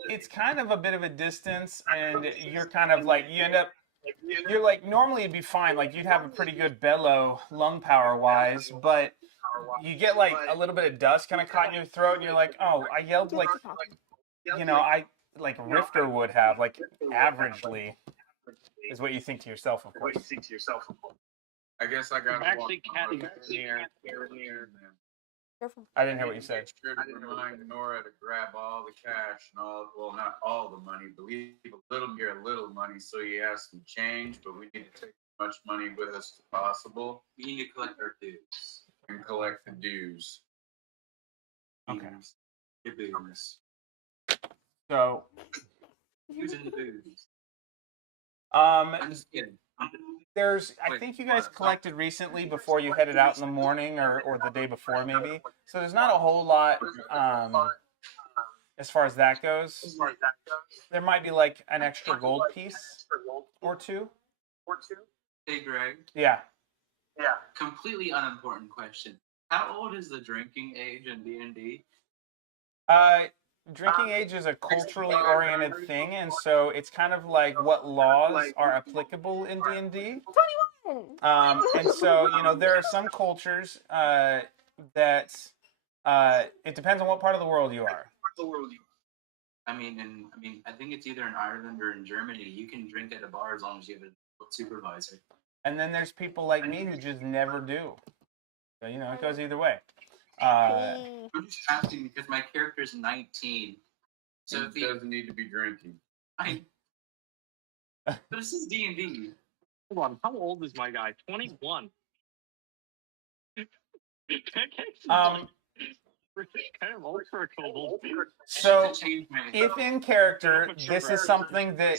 It's kind of a bit of a distance, and you're kind of like, you're like, normally it'd be fine. Like, you'd have a pretty good bellow lung power wise, but you get like a little bit of dust kind of caught in your throat, and you're like, oh, I yelled like, I like Rifter would have, like, averagely, is what you think to yourself, of course. I guess I got to Actually, cat near. I didn't hear what you said. Make sure to remind Nora to grab all the cash and well, not all the money, but leave a little money so he has some change, but we need to take as much money with us as possible. We need to collect our dues. And collect the dues. Okay. The booze. So, Who's in the booze? I'm just kidding. I think you guys collected recently before you headed out in the morning or the day before maybe. So there's not a whole lot as far as that goes. There might be like an extra gold piece or two. Hey, Greg. Yeah. Completely unimportant question. How old is the drinking age in D&D? Drinking age is a culturally oriented thing, and so it's kind of like what laws are applicable in D&D. 21. And so, there are some cultures that it depends on what part of the world you are. I think it's either in Ireland or in Germany. You can drink at a bar as long as you have a supervisor. And then there's people like me who just never do. So, it goes either way. I'm just asking because my character's 19. So So he doesn't need to be drinking. But this is D&D. Hold on, how old is my guy? 21. Um, Kind of old for a kobold. So, if in character, this is something that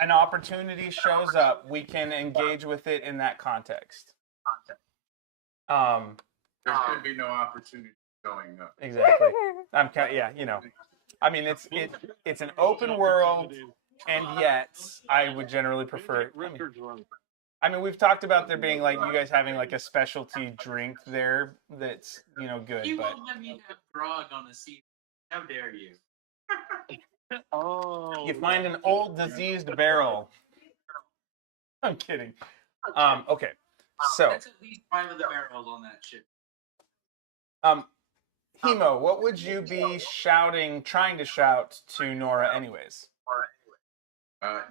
an opportunity shows up, we can engage with it in that context. There could be no opportunity showing up. Exactly. I'm kind of, I mean, it's an open world, and yet I would generally prefer. I mean, we've talked about there being like you guys having like a specialty drink there that's good. You But won't let me have grog on the sea. How dare you? Oh. you find an old diseased barrel. I'm kidding. Okay. So, That's at least 5 of the barrels on that ship. Hemo, what would you be trying to shout to Nora anyways?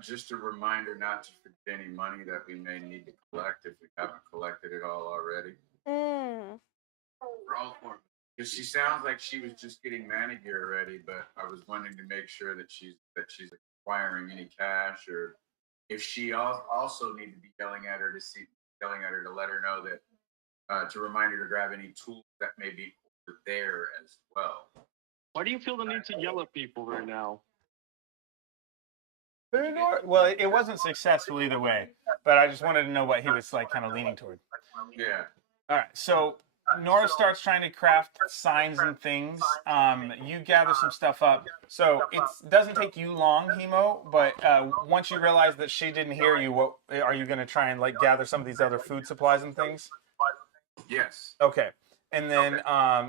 Just a reminder not to forget any money that we may need to collect if we haven't collected it all already. We're all for it. Because she sounds like she was just getting manicure ready, but I was wanting to make sure that she's acquiring any cash, or if she also need to be yelling at her to let her know that to remind her to grab any tools that may be over there as well. Why do you feel the need to yell at people right now? Well, it wasn't successful either way, but I just wanted to know what he was like kind of leaning toward. Yeah. All right, so Nora starts trying to craft signs and things. You gather some stuff up. So it doesn't take you long, Hemo, but once you realize that she didn't hear you, what are you going to try and like gather some of these other food supplies and things? Yes. Okay. And then,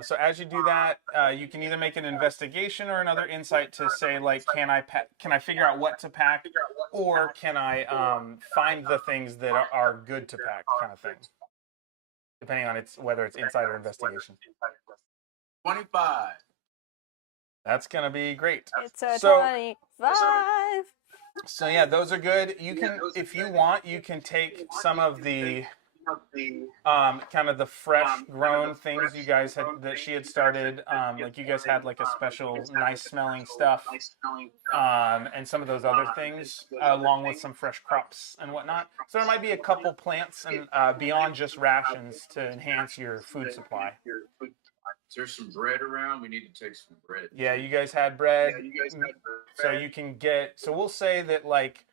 so as you do that, you can either make an investigation or another insight to say, like, can I figure out what to pack, or can I find the things that are good to pack, kind of thing, depending on whether it's insight or investigation. 25. That's gonna be great. It's a So- 25. So yeah, those are good. You can, if you want, you can take some of the kind of the fresh grown things you guys had that she had started. Like you guys had like a special nice smelling stuff, and some of those other things, along with some fresh crops and whatnot. So there might be a couple plants and beyond just rations to enhance your food supply. Is there some bread around? We need to take some bread. Yeah, you guys had bread, so you can get. So we'll say that like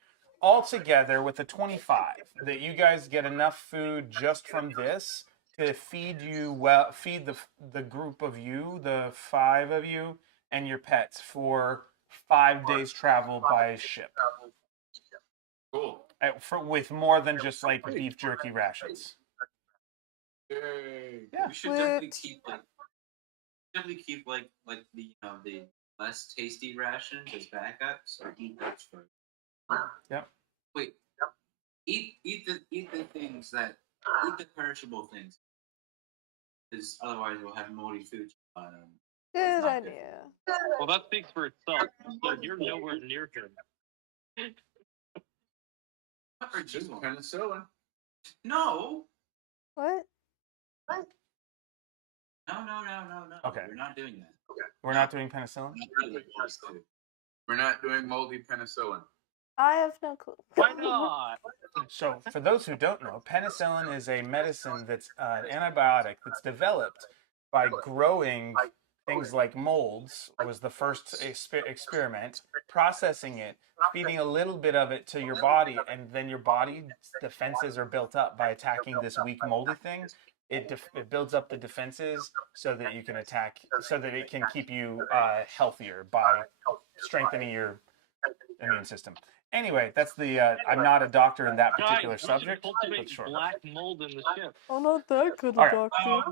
altogether with the 25, that you guys get enough food just from this to feed you well, feed the group of you, the 5 of you, and your pets for 5 days travel by ship. Cool. With more than just like beef jerky rations. Yay. Yeah. We should definitely Lit. keep like the the less tasty rations as backups or eat those first. Yep. Wait. Eat the things that eat the perishable things. Because otherwise we'll have moldy food. Good Not good. idea. Well, that speaks for itself. So you're nowhere near him. What are Just you on? penicillin. No. What? No. Okay. We're not doing that. We're not doing penicillin. We're not doing moldy penicillin. I have no clue. Why not? So, for those who don't know, penicillin is a medicine that's an antibiotic that's developed by growing things like molds, was the first experiment, processing it, feeding a little bit of it to your body, and then your body's defenses are built up by attacking this weak moldy thing. It builds up the defenses so that you can attack, so that it can keep you healthier by strengthening your immune system. Anyway, that's the. I'm not a doctor in that particular Guys, we should subject, but cultivate sure. black mold in the ship. I'm not that good a All right. doctor. Oh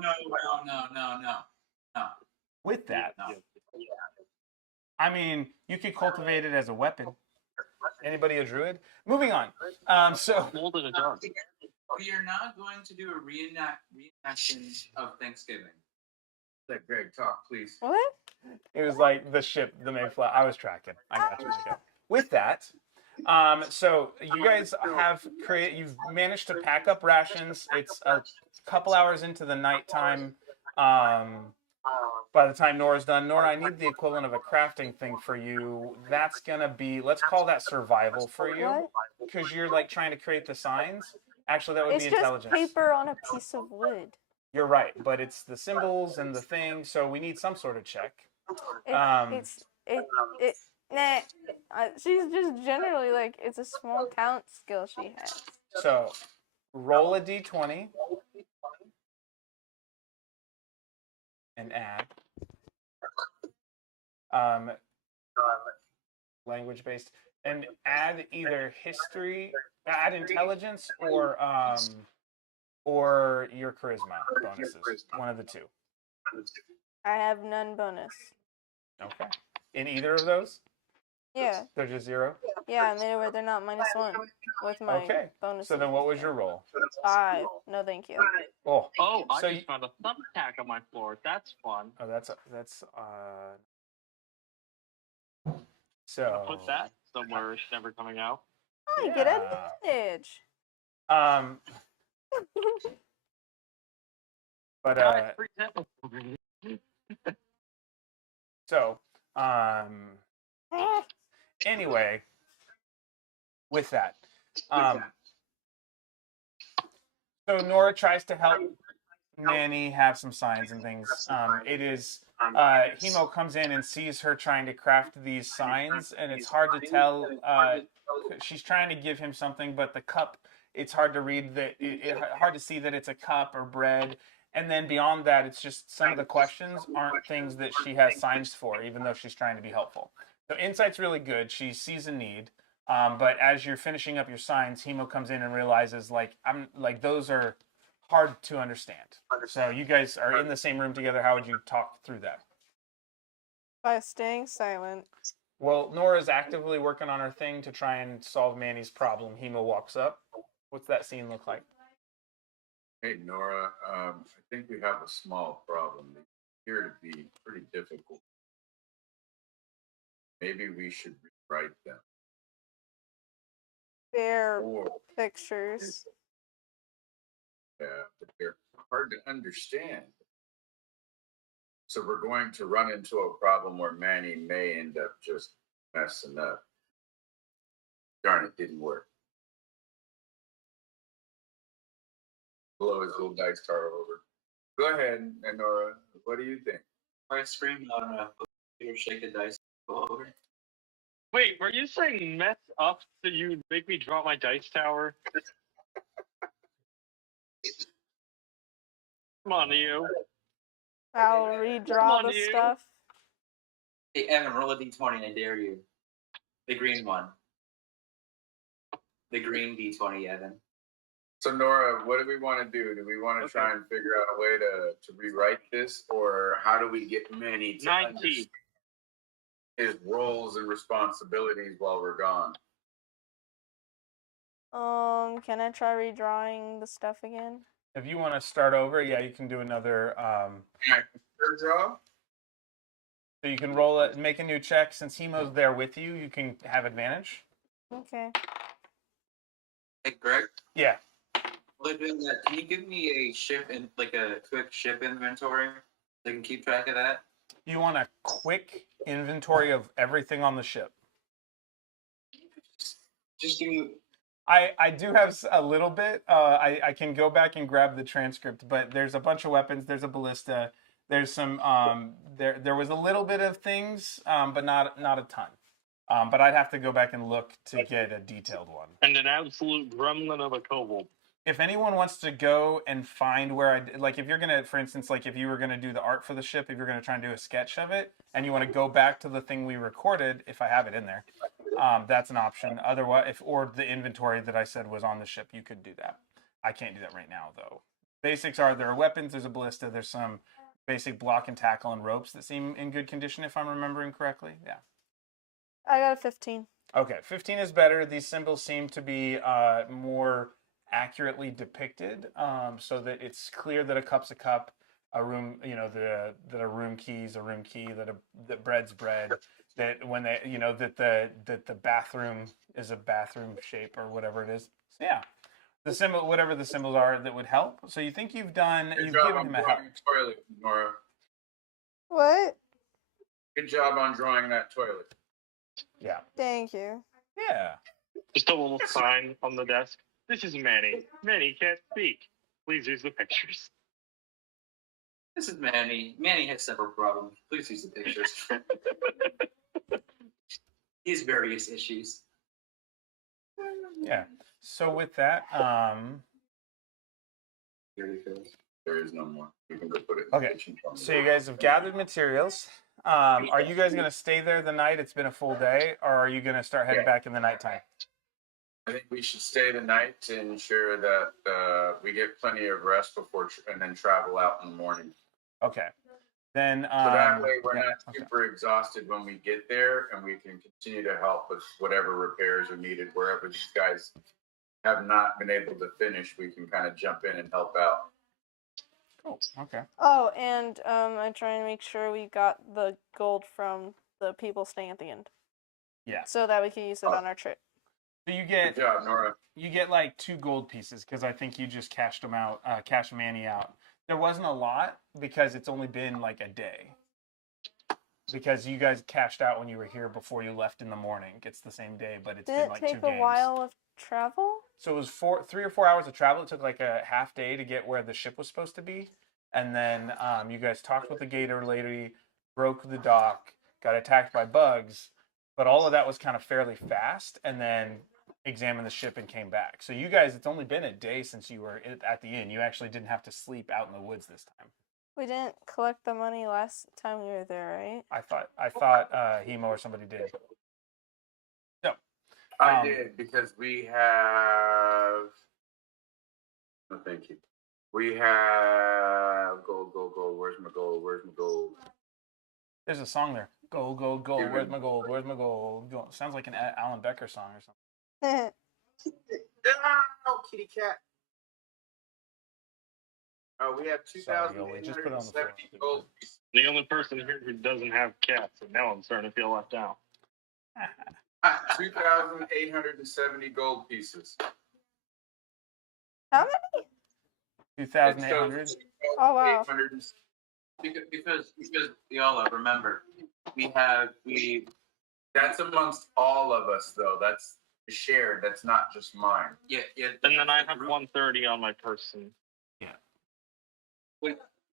no. With that, No. I mean, you could cultivate it as a weapon. Anybody a druid? Moving on. So Mold in a jar. We are not going to do a reenactment of Thanksgiving. Let Greg talk, please. What? it was like the ship, the Mayflower. I was tracking. I got you. Okay. With that, so you guys you've managed to pack up rations. It's a couple hours into the nighttime. By the time Nora's done, Nora, I need the equivalent of a crafting thing for you. That's gonna be, let's call that survival for you, What? because you're like trying to create the signs. Actually, that would It's be just intelligence. paper on a piece of wood. You're right, but it's the symbols and the thing, so we need some sort of check. Nah. She's just generally like, it's a small count skill she has. So roll a d20 and add. Language based, and add either add intelligence or your charisma bonuses. One of the two. I have none bonus. Okay. In either of those? Yeah. They're just 0? Yeah, I made it where they're not -1 with my Okay. bonus. So then what was your roll? 5. No, thank you. Oh, Oh, I So just found a thumbtack on my floor. That's fun. oh, that's I'll so put that somewhere it's never coming out. I get Yeah. advantage. But Guys, for example, so anyway, with that, so Nora tries to help Manny have some signs and things. It is Hemo comes in and sees her trying to craft these signs, and it's hard to tell. She's trying to give him something, but the cup, it's hard to read that. Hard to see that it's a cup or bread. And then beyond that, it's just some of the questions aren't things that she has signs for, even though she's trying to be helpful. So insight's really good. She sees a need. But as you're finishing up your signs, Hemo comes in and realizes those are hard to understand. So you guys are in the same room together. How would you talk through that? By staying silent. Well, Nora's actively working on her thing to try and solve Manny's problem. Hemo walks up. What's that scene look like? Hey, Nora, I think we have a small problem. They appear to be pretty difficult. Maybe we should rewrite them. They're Or, pictures. but they're hard to understand. So we're going to run into a problem where Manny may end up just messing up. Darn, it didn't work. Blow his little dice tower over. Go ahead, Nora. What do you think? I scream on a computer, shake the dice, go over. Wait, were you saying mess up so you make me drop my dice tower? Come on, you. I'll Come redraw on, the you. stuff. Hey, Evan, roll a d20, I dare you. The green one. The green d20, Evan. So Nora, what do we want to do? Do we want to try and figure out a way to rewrite this, or how do we get Manny to 19. understand his roles and responsibilities while we're gone? Can I try redrawing the stuff again? If you want to start over, yeah, you can do another. Third draw? So you can roll it, make a new check. Since Hemo's there with you, you can have advantage. Okay. Hey, Greg, Yeah. while they're doing that, can you give me a ship and like a quick ship inventory so I can keep track of that? You want a quick inventory of everything on the ship. Just give me. I do have a little bit. I can go back and grab the transcript, but there's a bunch of weapons. There's a ballista. There's some. There was a little bit of things, but not a ton. But I'd have to go back and look to get a detailed one. And an absolute gremlin of a kobold. If anyone wants to go and find where like, if you're gonna, for instance, like if you were gonna do the art for the ship, if you're gonna try and do a sketch of it, and you want to go back to the thing we recorded, if I have it in there, that's an option. Otherwise, or the inventory that I said was on the ship, you could do that. I can't do that right now though. Basics are there are weapons, there's a ballista, there's some basic block and tackle and ropes that seem in good condition, if I'm remembering correctly. Yeah. I got a 15. Okay, 15 is better. These symbols seem to be more accurately depicted, so that it's clear that a cup's a cup, a room, that a room key's a room key, that bread's bread, that when they, that the bathroom is a bathroom shape or whatever it is. So yeah, the symbol, whatever the symbols are that would help. So you think you've given him a help. Toilet, Nora. What? Good job on drawing that toilet. Yeah. Thank you. Yeah. Just a little sign on the desk. This is Manny. Manny can't speak. Please use the pictures. This is Manny. Manny has several problems. Please use the pictures. He has various issues. Yeah. So with that, There is no more. You can go put it in Okay, the kitchen. so you guys have gathered materials. Are you guys going to stay there the night? It's been a full day, or are you going to start heading back in the nighttime? I think we should stay the night to ensure that we get plenty of rest before and then travel out in the morning. Okay. Then So that way we're yeah, not super exhausted when we get there, and we can continue to help with whatever repairs are needed wherever these guys have not been able to finish. We can kind of jump in and help out. Cool. Okay. Oh, and I'm trying to make sure we got the gold from the people staying at the end. Yeah. So that we can use it on our trip. So you Good get job, Nora. like 2 gold pieces because I think you just cashed them out, cashed Manny out. There wasn't a lot because it's only been like a day. Because you guys cashed out when you were here before you left in the morning. It's the same day, but it's Did been it like take 2 a games. while of travel? So it was 3 or 4 hours of travel. It took like a half day to get where the ship was supposed to be. And then you guys talked with the gator lady, broke the dock, got attacked by bugs. But all of that was kind of fairly fast. And then examined the ship and came back. So you guys, it's only been a day since you were at the inn. You actually didn't have to sleep out in the woods this time. We didn't collect the money last time we were there, right? I thought Hemo or somebody did. So I did because we have. No, thank you. We have gold. Where's my gold? Where's my gold? there's a song there. Gold, gold, gold. Where's my gold? Where's my gold? Sounds like an Alan Becker song or something. Oh, kitty cat. Oh, we have Sorry, Yoli, just put it on the floor. 2,870 gold pieces. The only person here who doesn't have cats, and now I'm starting to feel left out. 2,870 gold pieces. How many? 2,800. Oh, wow. 800. Because y'all remember, we That's amongst all of us, though. That's shared. That's not just mine. yeah. And then I have 130 on my person.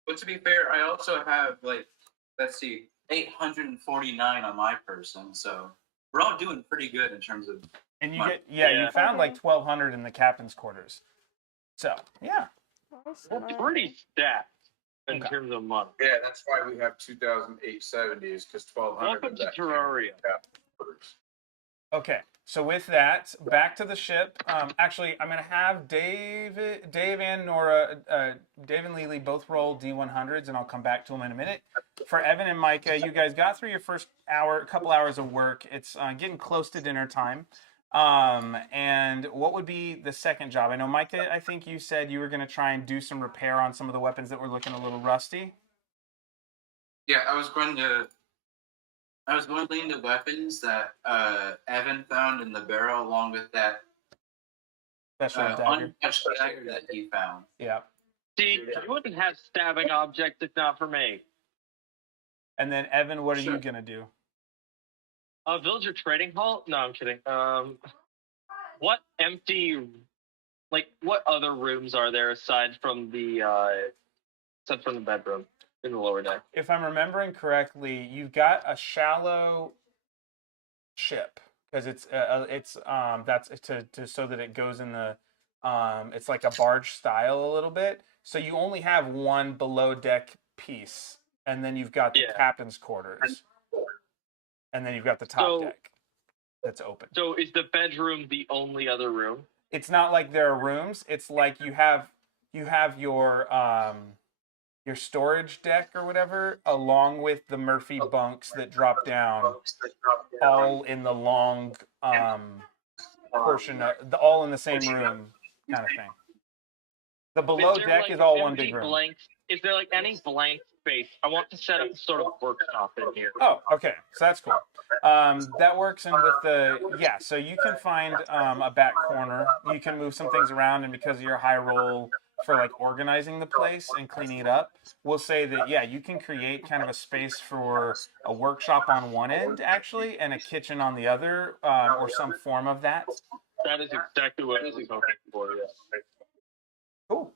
But to be fair, I also have let's see, 849 on my person. So we're all doing pretty good in terms of. And you Money. get, you Yeah. found like 1,200 in the captain's quarters. So, yeah. Nice, We're nice. pretty stacked in Okay. terms of money. Yeah, that's why we have 2,870 is because 1,200 Welcome of to that came from Terraria. quarters. Okay, so with that, back to the ship. Actually, I'm gonna have Dave and Nora, Dave and Lily both roll D100s, and I'll come back to them in a minute. For Evan and Micah, you guys got through your first couple hours of work. It's getting close to dinner time. And what would be the second job? I know, Micah, I think you said you were gonna try and do some repair on some of the weapons that were looking a little rusty. Yeah, I was going to clean the weapons that Evan found in the barrel, along with that Special dagger. untouched dagger that he found. Yeah. See, you wouldn't have stabbing objects if not for me. And then Evan, what are Sure. you gonna do? Villager trading hall? No, I'm kidding. What empty, what other rooms are there aside from the bedroom in the lower deck? If I'm remembering correctly, you've got a shallow ship because it's that's to so that it goes in the it's like a barge style a little bit. So you only have one below deck piece, and then you've got the Yeah. captain's quarters, and then you've got the top So- deck that's open. So is the bedroom the only other room? It's not like there are rooms. It's like you have your storage deck or whatever, along with the Murphy bunks that drop down, all in the long portion of all in the same room, kind of thing. The below there, deck like, is all an one empty big room. Blank, is there any blank space? I want to set up sort of workshop in here. Oh, okay. So that's cool. That works in with the so you can find a back corner. You can move some things around, and because of your high roll for like organizing the place and cleaning it up, we'll say that you can create kind of a space for a workshop on one end actually, and a kitchen on the other, or some form of that. That is exactly what I was hoping for. Yeah. Cool.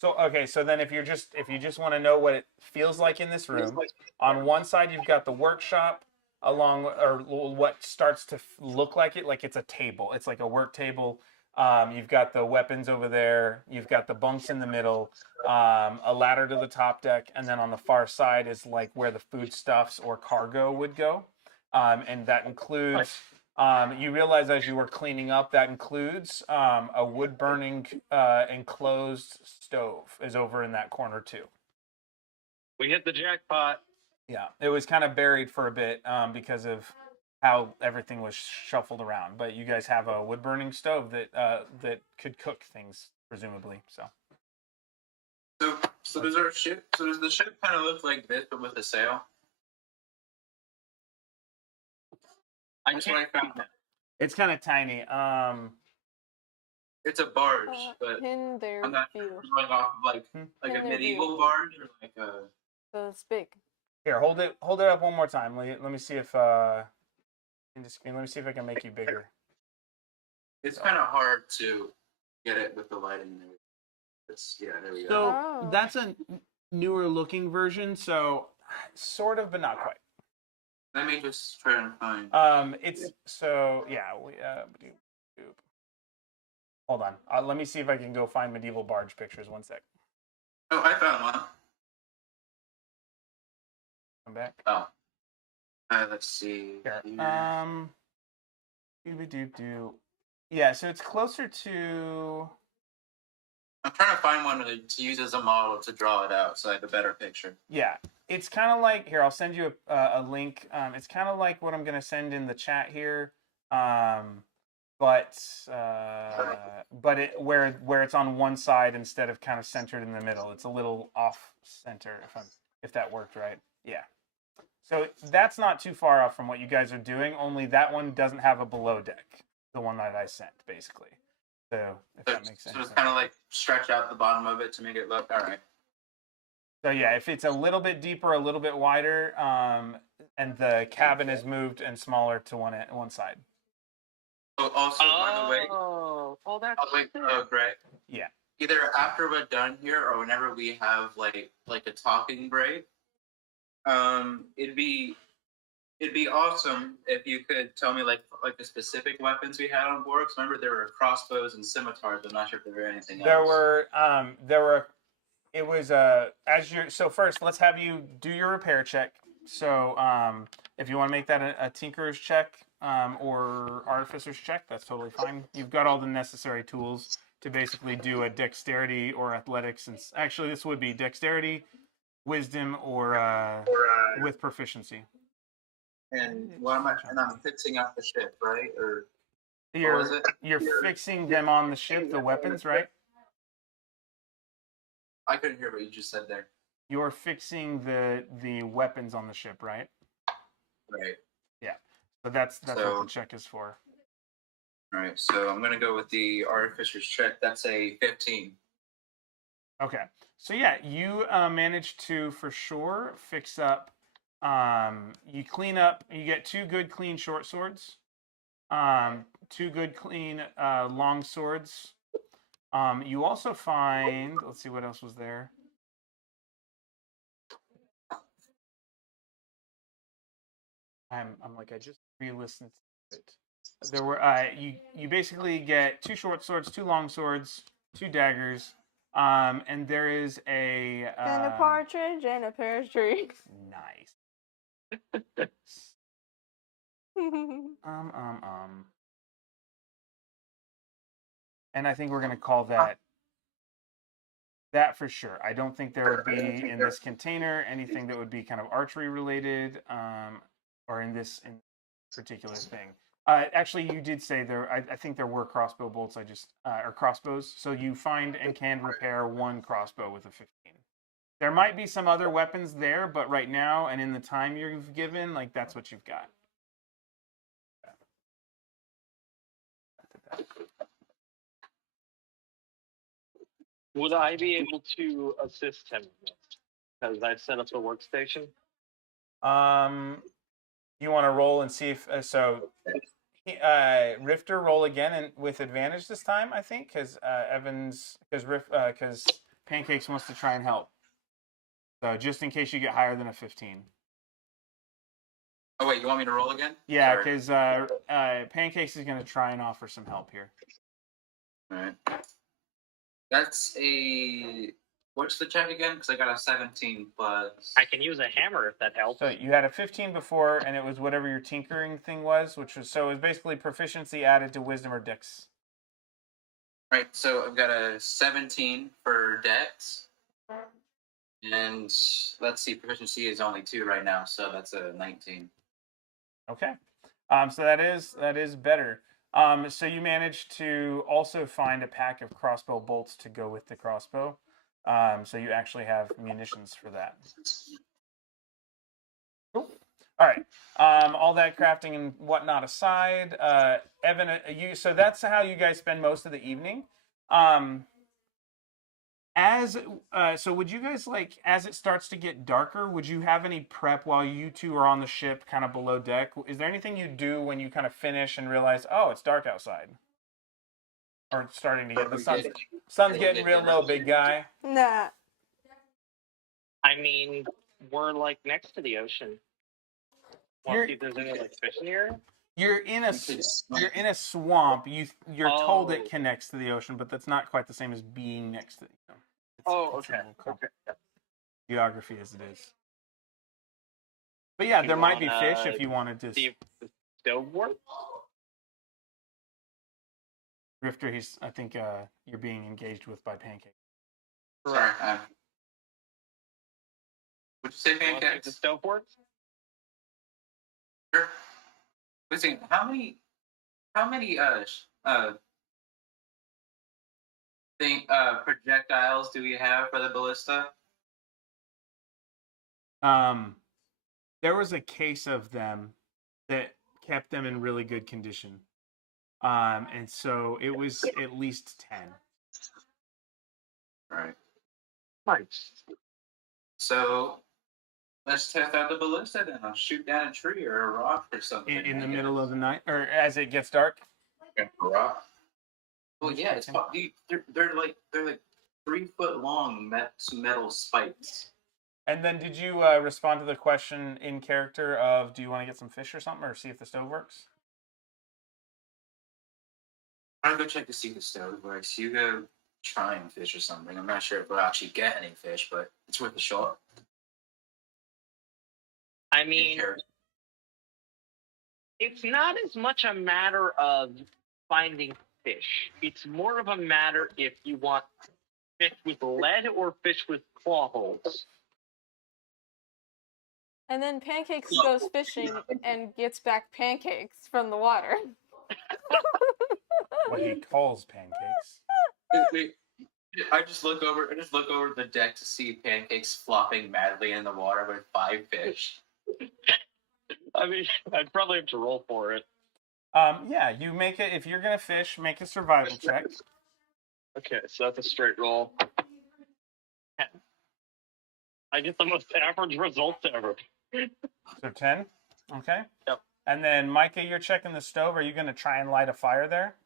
So okay, so then if you just want to know what it feels like in this room, on one side you've got the workshop or what starts to look like it's a table. It's like a work table. You've got the weapons over there. You've got the bunks in the middle, a ladder to the top deck, and then on the far side is like where the foodstuffs or cargo would go, and that includes. You realize as you were cleaning up, that includes a wood-burning enclosed stove is over in that corner too. We hit the jackpot. Yeah, it was kind of buried for a bit because of how everything was shuffled around. But you guys have a wood-burning stove that could cook things, presumably. So does our ship? So does the ship kind of look like this, but with a sail? That's what I found. It's kind of tiny. It's a barge, but In their I'm not view. going off of like In a their medieval view. barge or like a. So it's big. Here, hold it up one more time. Let me see if let me see if I can make you bigger. It's kind of hard to get it with the lighting there. There we go. So Oh. that's a newer looking version. So sort of, but not quite. Let me just try and find. It's so hold on. Let me see if I can go find medieval barge pictures. One sec. Oh, I found one. Come back. Oh. Let's see. Here. Here. Yeah, so it's closer to. I'm trying to find one to use as a model to draw it out, so I have a better picture. Yeah, it's kind of like here. I'll send you a link. It's kind of like what I'm gonna send in the chat here. But it where it's on one side instead of kind of centered in the middle. It's a little off center. If that worked right. Yeah. So that's not too far off from what you guys are doing. Only that one doesn't have a below deck. The one that I sent, basically. So if So, that makes sense. so just kind of like stretch out the bottom of it to make it look all right. So yeah, if it's a little bit deeper, a little bit wider, and the cabin is moved and smaller to one side. Oh, also, by the way, that's Greg, Yeah. either after we're done here or whenever we have like a talking break, it'd be awesome if you could tell me like the specific weapons we had on board. 'Cause remember there were crossbows and scimitars. I'm not sure if there were anything else. There were. It was so first let's have you do your repair check. So if you want to make that a tinkerer's check or artificer's check, that's totally fine. You've got all the necessary tools to basically do a dexterity or athletics, and actually this would be dexterity, wisdom, or with proficiency. And what am I? And I'm fixing up the ship, right? Or what was You're it? you're fixing them on the ship, the weapons, right? I couldn't hear what you just said there. You're fixing the weapons on the ship, right? Right. Yeah. So that's what the check is for. All right. So I'm gonna go with the artificer's check. That's a 15. Okay. So yeah, you managed to for sure fix up. You clean up. You get 2 good clean short swords. 2 good clean long swords. You also find. Let's see what else was there. I'm like I just re-listened to it. There were you basically get 2 short swords, 2 long swords, 2 daggers, and there is a and a partridge and a pear tree. Nice. And I think we're gonna call that for sure. I don't think there would be in this container anything that would be kind of archery related, or in particular thing. Actually, you did say there. I think there were crossbow bolts. Or crossbows. So you find and can repair 1 crossbow with a 15. There might be some other weapons there, but right now and in the time you've given, like that's what you've got. Would I be able to assist him? Because I've set up the workstation. You want to roll and see if Rifter roll again and with advantage this time, I think, because because Pancakes wants to try and help. So just in case you get higher than a 15. Oh wait, you want me to roll again? Yeah, because Pancakes is going to try and offer some help here. All right. That's a. What's the check again? Because I got a 17 plus. I can use a hammer if that helps. So you had a 15 before, and it was whatever your tinkering thing was, which was it was basically proficiency added to wisdom or dex. Right. So I've got a 17 for dex, and let's see, proficiency is only 2 right now, so that's a 19. Okay. So that is better. So you managed to also find a pack of crossbow bolts to go with the crossbow. So you actually have munitions for that. Cool. All right. All that crafting and whatnot aside, Evan, so that's how you guys spend most of the evening. So would you guys as it starts to get darker, would you have any prep while you two are on the ship kind of below deck? Is there anything you do when you kind of finish and realize, oh, it's dark outside? Or it's starting to get, the sun's getting real low, big guy. Nah. I mean, we're next to the ocean. Want to see if there's any fish in here? You're in a swamp. You're told it connects to the ocean, but that's not quite the same as being next to it. Okay. Geography as it is. But yeah, there might be fish if you wanted to. See if the stove works? Drifter, I think you're being engaged with by Pancake. Sorry. Would you say Want to see if Pancakes? the stove works? Sure. Listen, how many projectiles do we have for the ballista? There was a case of them that kept them in really good condition. And so it was at least 10. Right. Nice. So let's test out the ballista then. I'll shoot down a tree or a rock or something. In the I middle guess. of the night, or as it gets dark. Rock. Well, yeah, it's they're like 3 foot long metal spikes. And then did you respond to the question in character of, do you want to get some fish or something, or see if the stove works? I'm gonna go check to see if the stove works. You go try and fish or something. I'm not sure if we'll actually get any fish, but it's worth a shot. I In mean, character. it's not as much a matter of finding fish. It's more of a matter if you want fish with lead or fish with claw holes. And then Pancakes goes fishing and gets back pancakes from the water. What he calls pancakes. I just look over the deck to see pancakes flopping madly in the water with 5 fish. I mean, I'd probably have to roll for it. Yeah, you make it, if you're gonna fish, make a survival check. Okay, so that's a straight roll. 10. I get the most average results ever. So 10. Okay. Yep. And then Micah, you're checking the stove. Are you gonna try and light a fire there?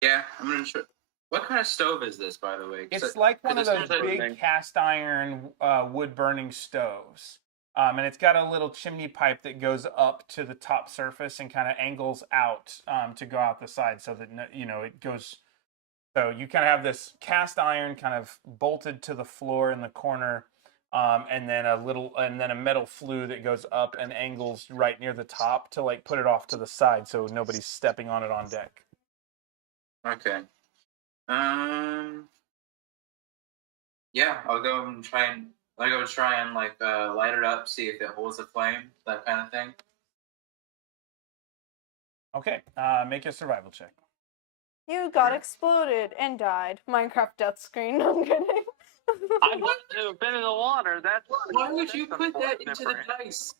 Yeah, I'm gonna try. What kind of stove is this, by the way? It's like one of those this big thing. cast iron wood burning stoves. And it's got a little chimney pipe that goes up to the top surface and kind of angles out to go out the side, so that it goes. So you kind of have this cast iron kind of bolted to the floor in the corner, and then a metal flue that goes up and angles right near the top to like put it off to the side, so nobody's stepping on it on deck. Okay. Yeah, I'll go and try and like light it up, see if it holds a flame, that kind of thing. Okay, make a survival check. You got exploded and died. Minecraft death screen. No, I'm kidding. I wouldn't have been in the water. That's Why would you that's put that into the different. dice?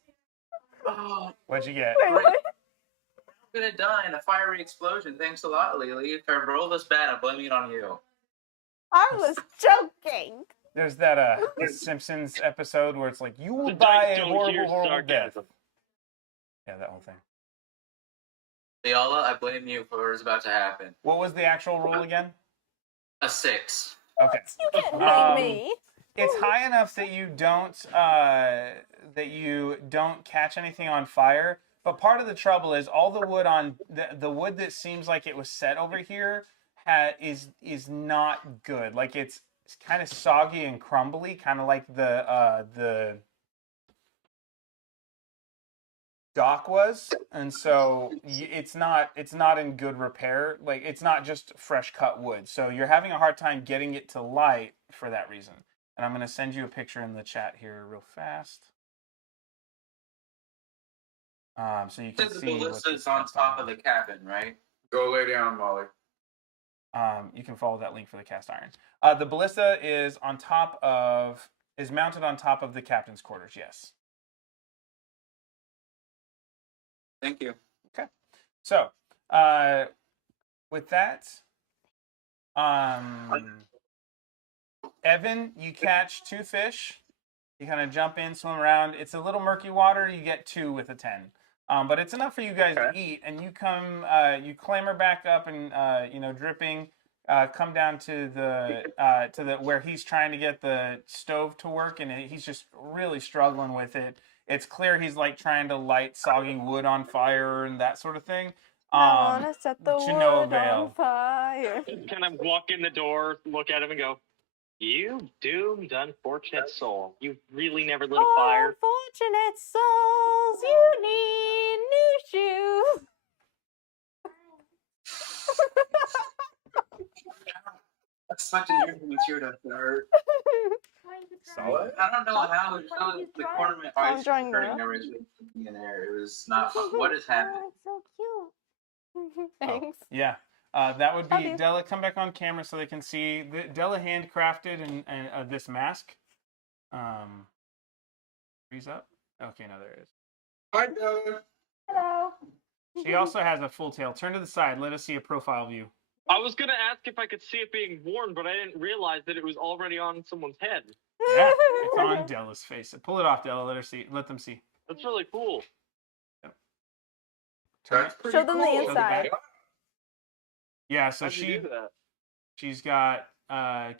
Oh, What'd you get? Wait, what? I'm gonna die in a fiery explosion. Thanks a lot, Lily. If I roll this bad, I'm blaming it on you. I was joking. There's that the Simpsons episode where it's like, you will The die dice a don't horrible, hear horrible death. sarcasm. Yeah, that whole thing. Leala, I blame you for what is about to happen. What was the actual roll again? A 6. Okay. You can't blame me. It's high enough that you don't catch anything on fire. But part of the trouble is all the wood on the wood that seems like it was set over here is not good. Like it's kind of soggy and crumbly, kind of like the dock was, and so it's not in good repair. Like it's not just fresh cut wood, so you're having a hard time getting it to light for that reason. And I'm going to send you a picture in the chat here real fast, so you can The see what ballista's this on is. top of the cabin, right? Go lay down, Molly. You can follow that link for the cast iron. The ballista is mounted on top of the captain's quarters. Yes. Thank you. Okay. So, with that, Evan, you catch 2 fish. You kind of jump in, swim around. It's a little murky water. You get 2 with a 10. But it's enough for you guys to eat. And you you clamber back up and, dripping, come down to the where he's trying to get the stove to work. And he's just really struggling with it. It's clear he's like trying to light soggy wood on fire and that sort of thing. I wanna set the to no wood avail. on fire. Kind of walk in the door, look at him, and go, "You doomed, unfortunate soul. You really never lit a fire." Unfortunate souls, you need new shoes. That's such an ear material to hurt. Solid. I don't know how the corner of my I'm eyes drawing hurting. now. There was in there. It was not fun. What is happening? Oh, it's so cute. Thanks. Yeah. That would Love be you. Della. Come back on camera so they can see. Della handcrafted and this mask. Freeze up. Okay, now there it is. Hi, Dylan. Hello. She also has a full tail. Turn to the side. Let us see a profile view. I was gonna ask if I could see it being worn, but I didn't realize that it was already on someone's head. Yeah, it's on Della's face. Pull it off, Della. Let her see. Let them see. That's really cool. Turn That's it. pretty Show them the cool. Show the inside. back. Yeah, so How'd you do that? she's got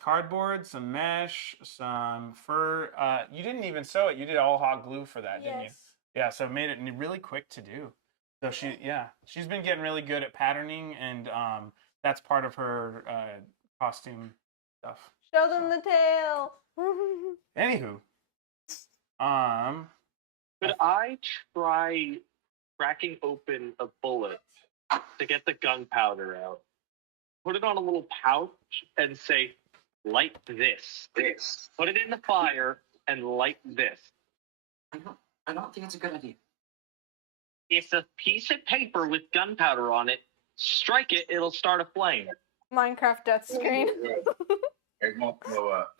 cardboard, some mesh, some fur. You didn't even sew it. You did all hot glue for that, didn't you? Yes. Yeah, so it made it really quick to do. So she's been getting really good at patterning, and that's part of her costume stuff. Show them the tail. Anywho, Could I try cracking open a bullet to get the gunpowder out? Put it on a little pouch and say, light this. Put it in the fire and light this. I don't think it's a good idea. It's a piece of paper with gunpowder on it. Strike it, it'll start a flame. Minecraft death screen. It won't blow up.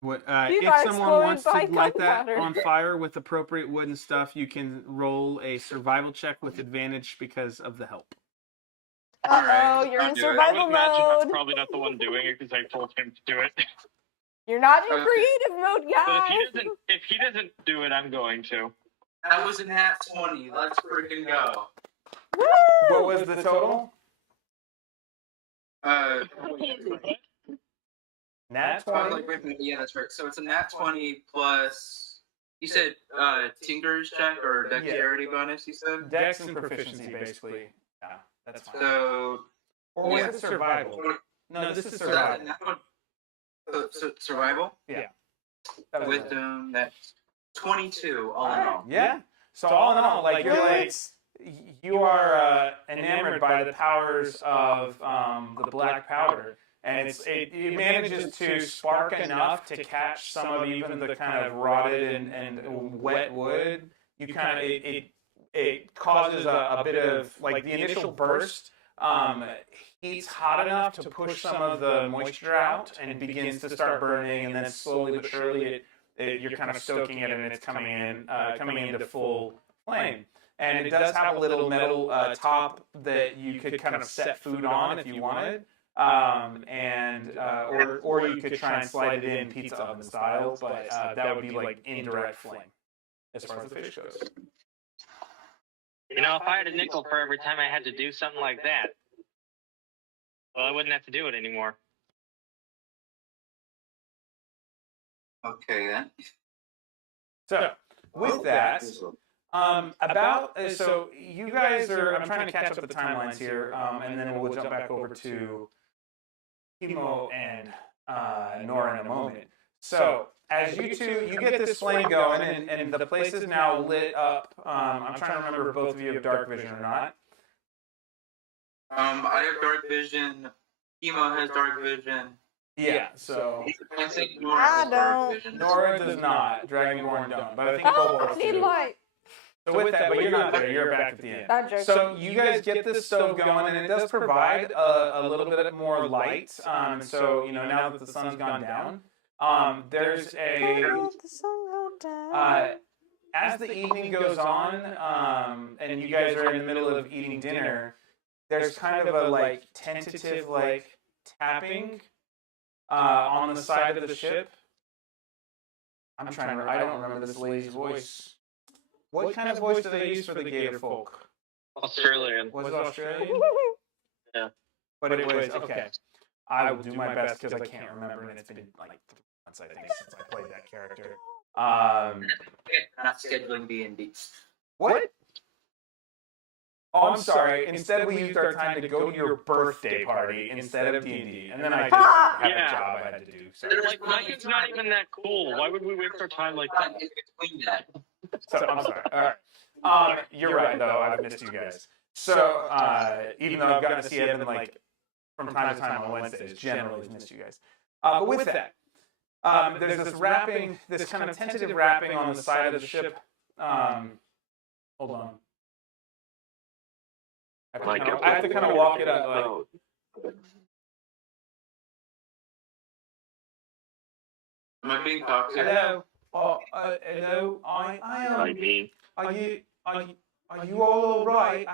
what You if got someone wants to exploded by light that gunpowder. on fire with appropriate wood and stuff, you can roll a survival check with advantage because of the help. Uh-oh, Alright, you're I'll in do it. I would survival imagine mode. that's probably not the one doing it because I told him to do it. You're not in Okay. creative mode, But guys. if he doesn't do it, I'm going to. That was a nat 20. Let's freaking go. Woo! What was the total? Nat Oh, 20? like, wait a minute. Yeah, that's right. So it's a nat 20 plus. You said Tinker's check or dexterity bonus, you said? Dex and proficiency, basically. Yeah, that's fine. So. Or was yeah. it survival? No, this is So survival. that one- so survival? That was With it. that's 22 all in all. Yeah. So all in all, like you are enamored by the powers of the black powder, and it manages to spark enough to catch some of even the kind of rotted and wet wood. You kind of it causes a bit of like the initial burst. Heats hot enough to push some of the moisture out and begins to start burning, and then slowly but surely you're kind of stoking it and it's coming into full flame. And it does have a little metal top that you could kind of set food on if you wanted, or you could try and slide it in pizza oven style, but that would be like indirect flame as far as the fish goes. You know, if I had a nickel for every time I had to do something like that, well, I wouldn't have to do it anymore. Okay then. So with that. So you guys are. I'm trying to catch up the timelines here, and then we'll jump back over to Kimo and Nora in a moment. So as you get this flame going, and the place is now lit up. I'm trying to remember if both of you have dark vision or not. I have dark vision. Emo has dark vision. Yeah. So I think Nora I has dark don't. vision. Nora does not. Dragonborn don't. But I think Oh, both I need do. light. So with that, but you're not there. You're back at the end. That joke. So you guys get this stove going, and it does provide a little bit more light. So now that the sun's gone down, there's Let the sun go down. as the evening goes on, and you guys are in the middle of eating dinner. There's kind of a like tentative like tapping on the side of the ship. I'm trying to. I don't remember this lady's voice. What kind of voice do they use for the Gator folk? Australian. Was it Australian? Yeah. But it was, okay. I will do my best because I can't remember, and it's been like 3 months, I think, since I played that character. Not scheduling D&D. What? Oh, I'm sorry. Instead, we used our time to go to your birthday party instead of D&D, and then I just had Yeah. a job I had to do. So, Like, it's not even that cool. Why would we waste our time like that? In between that. I'm sorry. All right. You're right, though. I've missed you guys. So, even though I've gotten to see Evan like from time to time on Wednesdays, generally I've missed you guys. But with that, there's this wrapping, this kind of tentative wrapping on the side of the ship. Hold on. I have to kind of walk it up. Like, Am I being toxic? hello. Hello. I I mean, are you are you all right?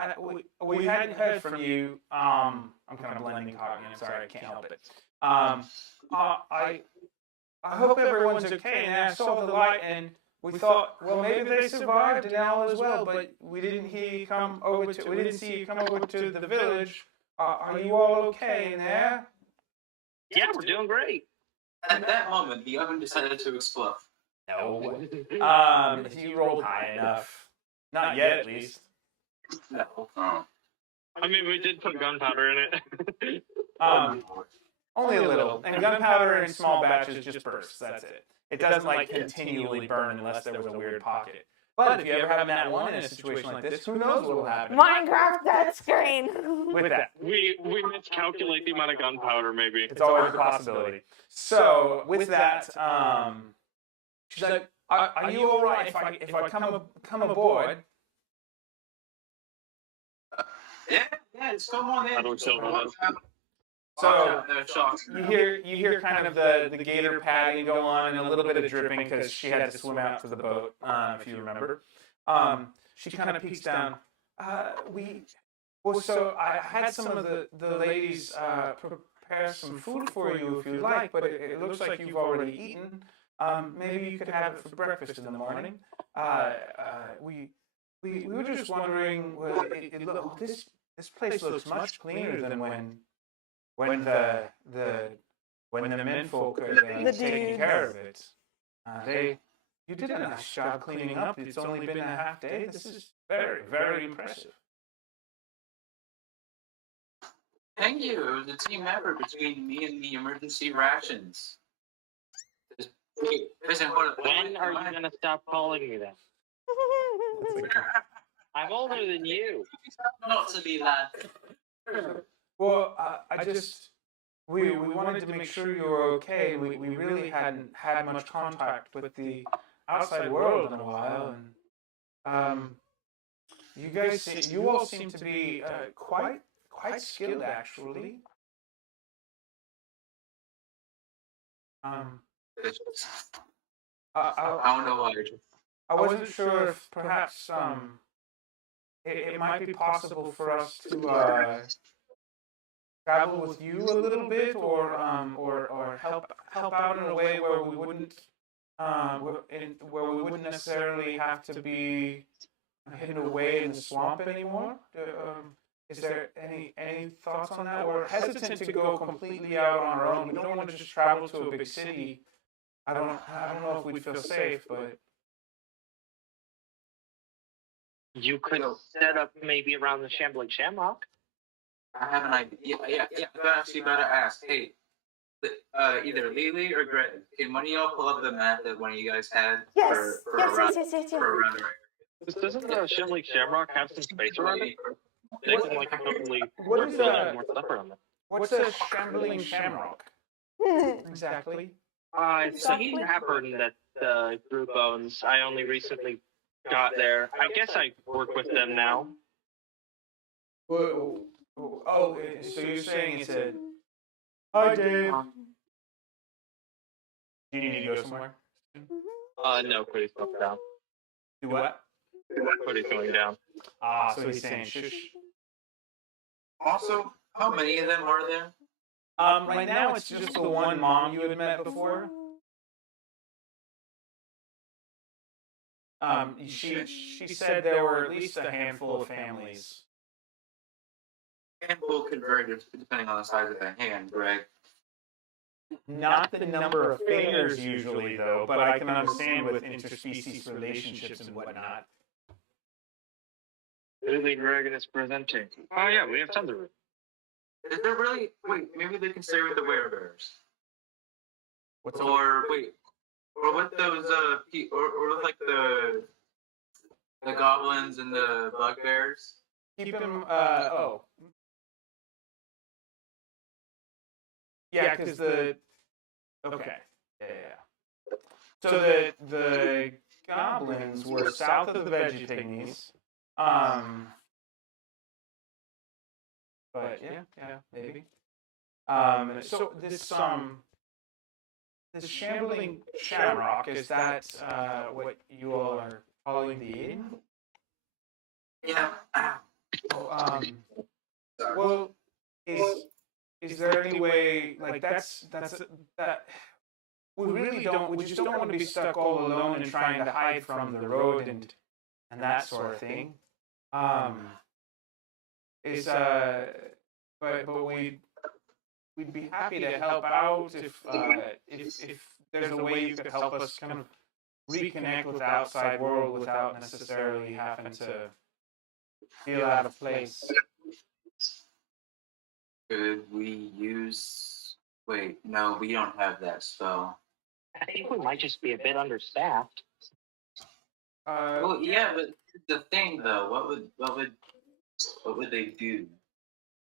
We hadn't heard from you. I'm kind of blending Cockney. I'm sorry, I can't help it. I hope everyone's okay. And I saw the light, and we thought, well, maybe they survived and all is well. But we didn't hear you come over to. We didn't see you come over to the village. Are you all okay in there? Yeah, we're doing great. At that moment, the oven decided to explode. No. You rolled high enough. Not yet, at least. No. Oh. I mean, we did put gunpowder in it. Only a little. And gunpowder in small batches just bursts. That's it. It doesn't like continually burn unless there was a weird pocket. But if you ever have that one in a situation like this, who knows what will happen Minecraft death screen. with that. we miscalculate the amount of gunpowder, maybe. It's always a possibility. So with that, she's like, "Are you all right if I come aboard?" Yeah, just come on in. I don't feel bad. So Shock. you hear kind of the gator padding go on and a little bit of dripping because she had to swim out to the boat, if you remember. She kind of peeks down. So I had some of the ladies prepare some food for you if you'd like, but it looks like you've already eaten. Maybe you could have it for breakfast in the morning. We were just wondering. Well, this place looks much cleaner than when the menfolk are taking care of it. You did a nice job cleaning up. It's only been a half day. This is very, very impressive. Thank you. It was a team effort between me and the emergency rations. Listen, When are you gonna stop calling me that? I'm older than you. Not to be lad. Well, we wanted to make sure you were okay. We really hadn't had much contact with the outside world in a while, and you all seem to be quite skilled, actually. I don't know why. I wasn't sure if perhaps it might be possible for us to travel with you a little bit, or help out in a way where we wouldn't necessarily have to be hidden away in the swamp anymore. Is there any thoughts on that? We're hesitant to go completely out on our own. We don't want to just travel to a big city. I don't know if we'd feel safe, but You could set up maybe around the Shambling Shamrock. I have an idea. Yeah. I'm actually about to ask. Hey, either Lily or Greg, can one of y'all pull up the map that one of you guys had Yes. for Yes. around Yes. for around Doesn't the Shambling Shamrock have some space around it? They can like totally What is build that? more stuff around it. What's a shambling shamrock? Exactly. It's a tavern that the group owns. I only recently got there. I guess I work with them now. Oh, so you're saying it's a... Hi, Dave. Do you need to go somewhere? No, Cody's going down. Do what? Cody's going down. So he's saying shush. Also, how many of them are there? Right now it's just the one mom you had met before. She said there were at least a handful of families. Handful could vary depending on the size of the hand, Greg. Not the number of fingers usually, though, but I can understand with interspecies relationships and whatnot. Lily Dragon is presenting. Oh yeah, we have tons of room. Is there really? Wait, maybe they can stay with the werebears. What's Or with those or with like the goblins and the bugbears. Keep him. Yeah, because the. Okay. Yeah. So the goblins were south of the Vegepigmies. But yeah, maybe. So this shambling shamrock, is that what you all are calling the inn? Yeah. Oh, well, is there any way like that we really don't we just don't want to be stuck all alone and trying to hide from the road and that sort of thing. Um, is but we'd be happy to help out if there's a way you could help us kind of reconnect with the outside world without necessarily having to feel out of place. Could we use? Wait, no, we don't have that spell. I think we might just be a bit understaffed. Well, yeah, but the thing though, what would they do?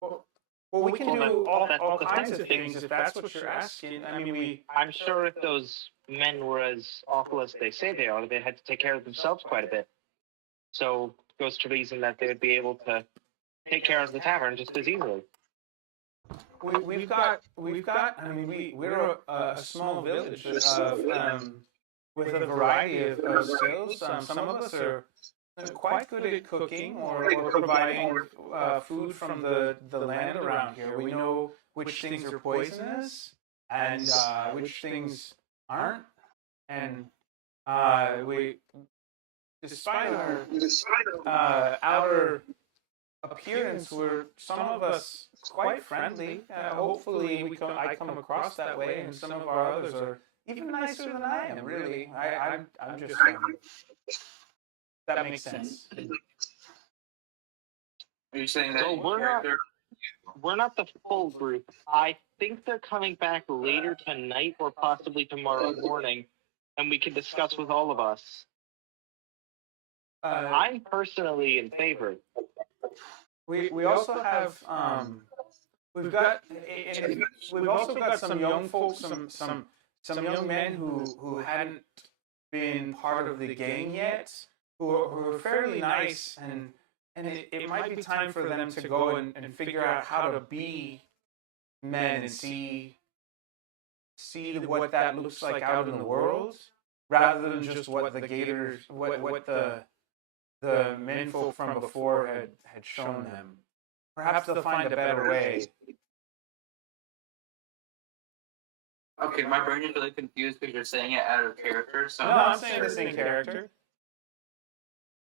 Well, we can Well, do all that's the kinds thing. of things if that's what you're asking. I mean, I'm sure if those men were as awful as they say they are, they had to take care of themselves quite a bit. So goes to reason that they would be able to take care of the tavern just as easily. we've got. I mean, we're a small village of with a variety of skills. Some of us are quite good at cooking or providing food from the land around here. We know which things are poisonous and which things aren't. And we, despite our outer appearance, some of us quite friendly. Hopefully, I come across that way, and some of our others are even nicer than I am. Really, I'm just. That makes sense. Are you saying that So in we're not- character? We're not the full group. I think they're coming back later tonight or possibly tomorrow morning, and we can discuss with all of us. I'm personally in favor. We also have we've also got some young folks, some young men who hadn't been part of the gang yet, who are fairly nice, and it might be time for them to go and figure out how to be men and see what that looks like out in the world, rather than just what the gators what the menfolk from before had shown them. Perhaps they'll find a better way. Okay, my brain is really confused because you're saying it out of character. So No, I'm saying this in character.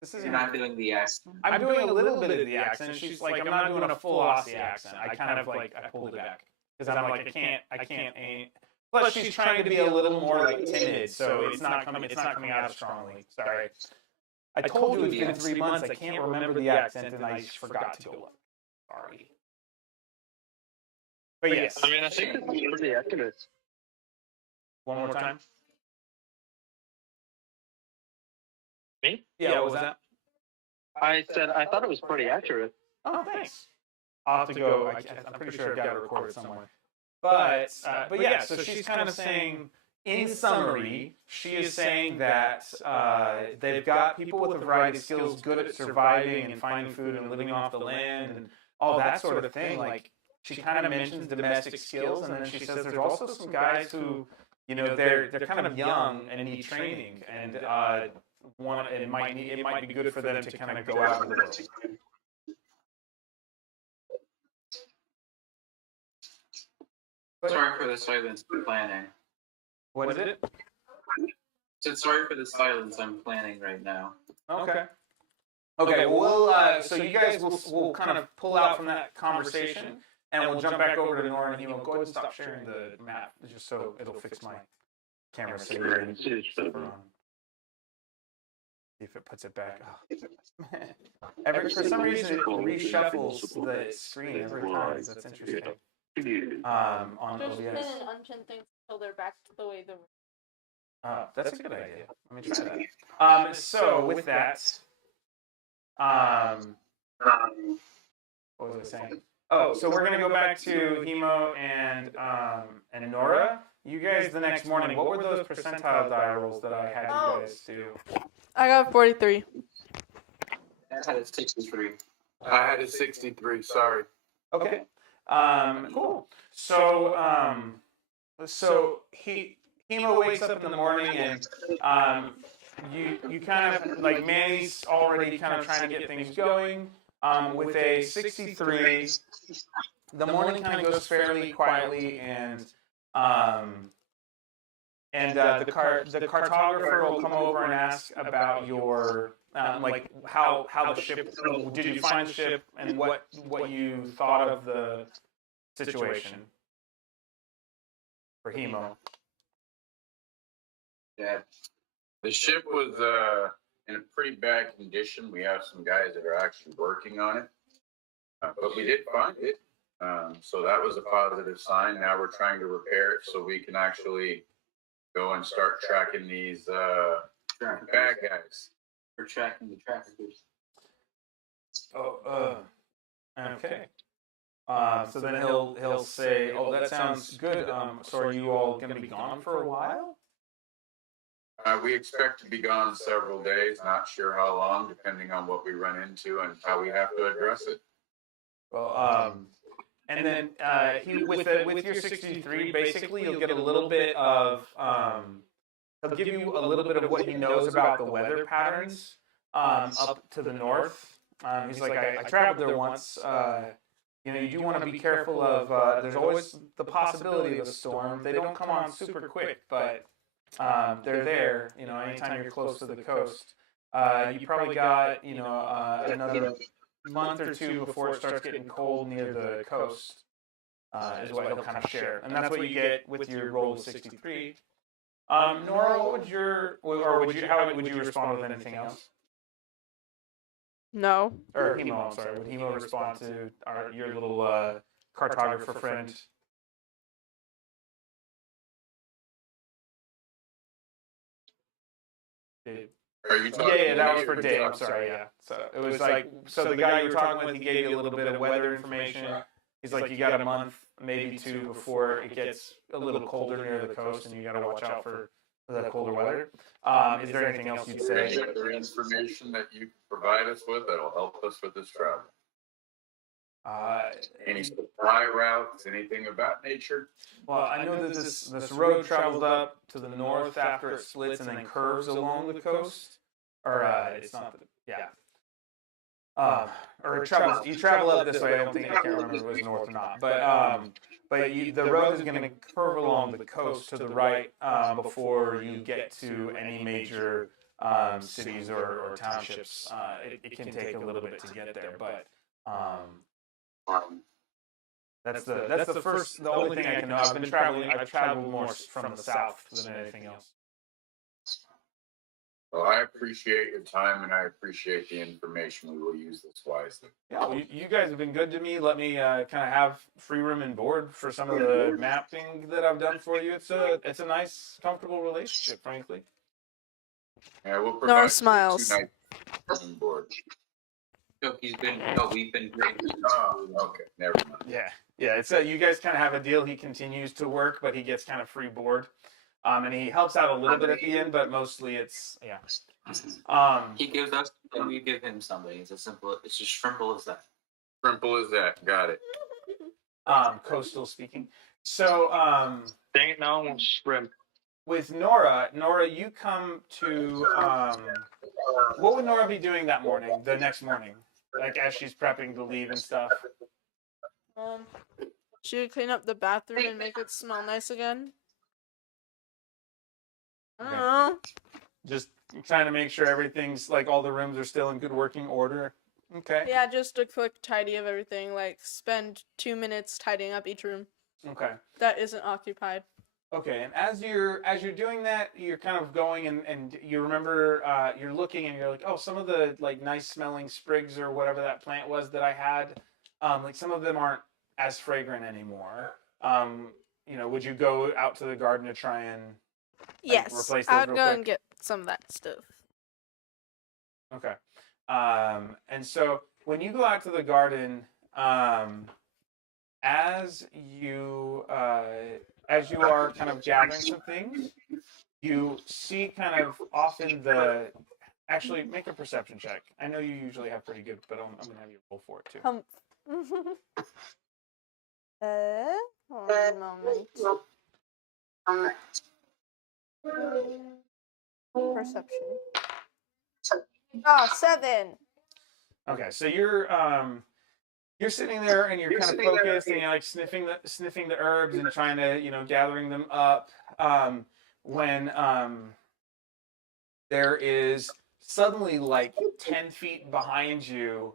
This You're isn't. not doing the accent. I'm doing a little bit of the accent. She's like, I'm not doing a full Aussie accent. I kind of like I pulled it back because I'm like I can't. Plus, she's trying to be a little more like timid, so it's not coming out as strongly. Sorry. I told you it's been 3 months. I can't remember the accent, and I just forgot to go look. Sorry. But yes. I mean, I think it's pretty accurate. One more time. Me? Yeah. What was that? I said I thought it was pretty accurate. Oh, thanks. I'll have to go. I'm pretty sure I've got it recorded somewhere. But yeah, so she's kind of saying, in summary, she is saying that they've got people with a variety of skills good at surviving and finding food and living off the land and all that sort of thing. Like, she kind of mentions domestic skills, and then she says there's also some guys who, you know, they're kind of young and need training, and it might be good for them to kind of go out in the world. Sorry for the silence. I'm planning. What is it? Said sorry for the silence. I'm planning right now. Okay. Okay. Well, so you guys will kind of pull out from that conversation, and we'll jump back over to Nora and Hemo. Go ahead and stop sharing the map, just so it'll fix my camera. So you're in. See if it puts it back. Oh. For some reason, it reshuffles the screen every time. That's interesting. On Just pin OBS. and unpin things until they're back to the way they were. That's a good idea. Let me try that. So with that, what was I saying? Oh, so we're gonna go back to Hemo and Nora. You guys, the next morning, what were those percentile die rolls that I had you guys do? I got 43. I had a 63. I had a 63. Sorry. Okay. Cool. So Hemo wakes up in the morning and you kind of like Manny's already kind of trying to get things going. With a 63, the morning kind of goes fairly quietly, um, the cartographer will come over and ask about your like how the ship. Did you find the ship and what you thought of the situation for Hemo? Yeah, the ship was in a pretty bad condition. We have some guys that are actually working on it, but we did find it. So that was a positive sign. Now we're trying to repair it so we can actually go and start tracking these bad guys. We're tracking the traffickers. Oh, okay. So then he'll say, "Oh, that sounds good. So are you all going to be gone for a while?" We expect to be gone several days. Not sure how long, depending on what we run into and how we have to address it. Well, and then with your 63, basically you'll get a little bit of he'll give you a little bit of what he knows about the weather patterns up to the north. He's like, I traveled there once. You do want to be careful of. There's always the possibility of a storm. They don't come on super quick, but they're there. Anytime you're close to the coast, you probably got another month or two before it starts getting cold near the coast. Is what he'll kind of share, and that's what you get with your roll of 63. Nora, what would how would you respond with anything else? No. Or Hemo, I'm sorry. Would Hemo respond to your little cartographer friend? Dave. Are you talking Yeah, that to was me for or Dave. I'm Josh? sorry, yeah. So it was like, so the guy you were talking with, he gave you a little bit of weather information. He's like, you got a month, maybe two, before it gets a little colder near the coast, and you got to watch out for the colder weather. Is there anything else you'd say? Is there information that you provide us with that'll help us with this travel? Any supply routes, anything of that nature? Well, I know that this road travels up to the north after it splits and then curves along the coast. Or it's not the, yeah. Or it travels. You travel up this way. I can't remember if it was north or not. But the road is going to curve along the coast to the right before you get to any major cities or townships. It can take a little bit to get there, but that's the first. The only thing I can know. I've traveled more from the south than anything else. Well, I appreciate your time and I appreciate the information. We will use this wisely. Yeah, well, you guys have been good to me. Let me kind of have free room and board for some of the mapping that I've done for you. It's a nice, comfortable relationship, frankly. Yeah, we'll provide Nora you with smiles. 2 nights on board. We've been great. Oh, okay, never mind. Yeah. It's you guys kind of have a deal. He continues to work, but he gets kind of free board. And he helps out a little bit at the end, but mostly it's He gives us and we give him something. It's as simple as that. Simple as that. Got it. coastal speaking. So Dang it, now I'm shrimp. with Nora, you come to what would Nora be doing that morning, the next morning? Like as she's prepping to leave and stuff. She would clean up the bathroom and make it smell nice again. I don't know. Just trying to make sure everything's like all the rooms are still in good working order. Okay. Yeah, just a quick tidy of everything. Like spend 2 minutes tidying up each room Okay. that isn't occupied. Okay, and as you're doing that, you're kind of going and you remember you're looking and you're like, oh, some of the like nice smelling sprigs or whatever that plant was that I had, like some of them aren't as fragrant anymore. Would you go out to the garden to try and Yes, replace those I'd real go quick? and get some of that stuff. Okay. And so when you go out to the garden, as you are kind of gathering some things, you see kind of often actually make a perception check. I know you usually have pretty good, but I'm gonna have you roll for it too. Hold on a moment. Perception. Oh, 7. Okay, so you're sitting there and you're kind of focused and you're like sniffing the herbs and trying to gathering them up. When there is suddenly like 10 feet behind you,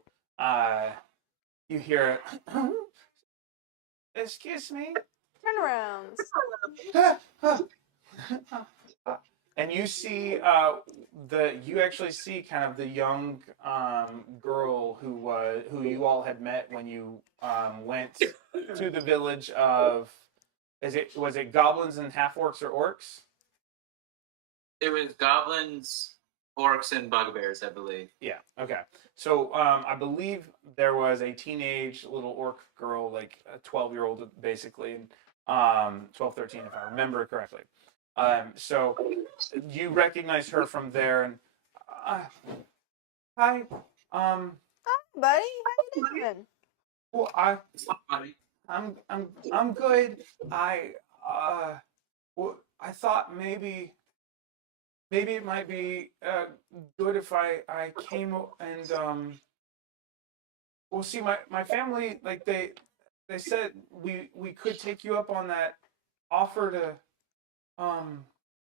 you hear, "Excuse me." Turnarounds. And you see you actually see kind of the young girl who you all had met when you went to the village of was it goblins and half orcs or orcs? It was goblins, orcs, and bugbears, I believe. Yeah. Okay. So I believe there was a teenage little orc girl, like a 12-year-old, basically, 12, 13, if I remember correctly. So you recognize her from there, and hi, Buddy, how you doing? well, I'm good. Well, I thought maybe it might be good if I came and well, see, my family, like they said we could take you up on that offer to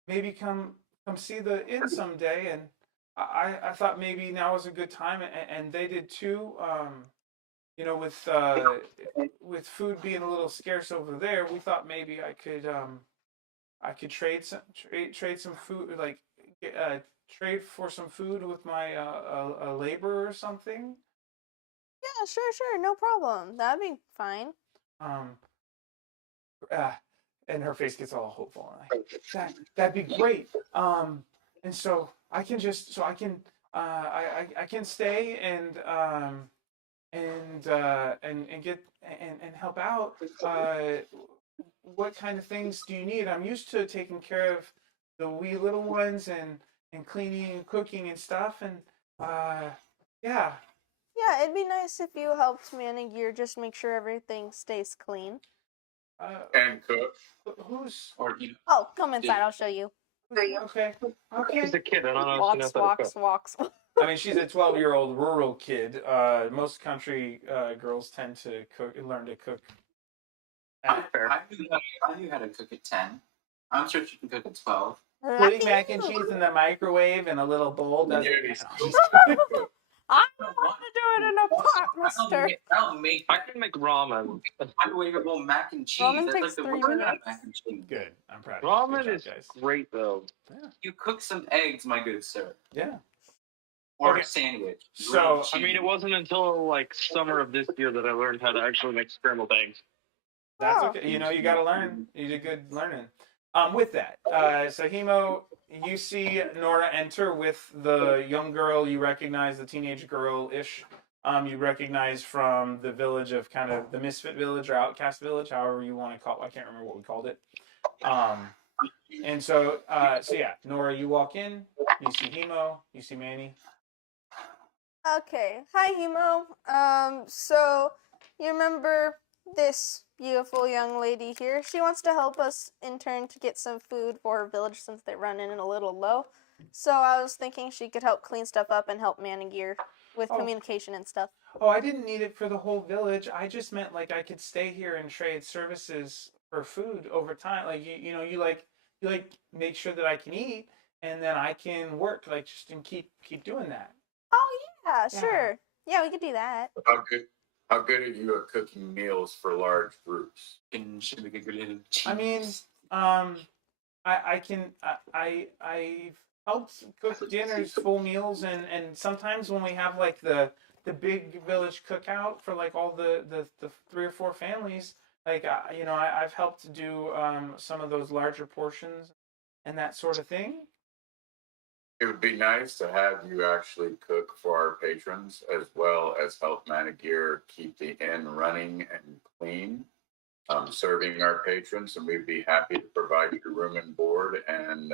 maybe come see the inn someday, and I thought maybe now was a good time, and they did too. With food being a little scarce over there, we thought maybe I could trade some food, like trade for some food with my a laborer or something. Yeah, sure, no problem. That'd be fine. Um, uh, and her face gets all hopeful. And that'd be great. And so I can I can stay and get and help out. What kind of things do you need? I'm used to taking care of the wee little ones and cleaning and cooking and stuff. And yeah. Yeah, it'd be nice if you helped Manigear just make sure everything stays clean. And cook. Who's Oh, come inside. I'll show you. okay? She's a kid. I don't know. If she knows Walks. I mean, she's a 12-year-old rural kid. Most country girls tend to learn to cook. I knew how to cook at 10. I'm sure she can cook at 12. Putting mac and cheese in the microwave in a little bowl doesn't. I don't want to do it in a pot, mister. I can make ramen. Microwavable mac and cheese. Ramen That's takes like the 3 worst minutes. mac and cheese. Good. I'm proud of you. Ramen Good is job, guys. great, though. Yeah. You cook some eggs, my good sir. Yeah. Or Okay. a sandwich. So, I mean, it wasn't until like summer of this year that I learned how to actually make scrambled eggs. That's Oh. okay. You got to learn. You did good learning. With that, so Hemo, you see Nora enter with the young girl. You recognize the teenage girl-ish. You recognize from the village of kind of the Misfit Village or Outcast Village, however you want to call it. I can't remember what we called it. And so yeah, Nora, you walk in. You see Hemo. You see Manny. Okay. Hi, Hemo. So you remember this beautiful young lady here? She wants to help us in turn to get some food for her village since they run in a little low. So I was thinking she could help clean stuff up and help Manigear with communication and stuff. Oh, I didn't need it for the whole village. I just meant like I could stay here and trade services for food over time. Like you like make sure that I can eat, and then I can work like just and keep doing that. Oh yeah, sure. Yeah, we could do that. How good are you at cooking meals for large groups? And should we get a little cheese? I mean, I've helped cook dinners, full meals, and sometimes when we have like the big village cookout for like all the 3 or 4 families, like I've helped do some of those larger portions and that sort of thing. It would be nice to have you actually cook for our patrons as well as help Manigear keep the inn running and clean, serving our patrons, and we'd be happy to provide you room and board and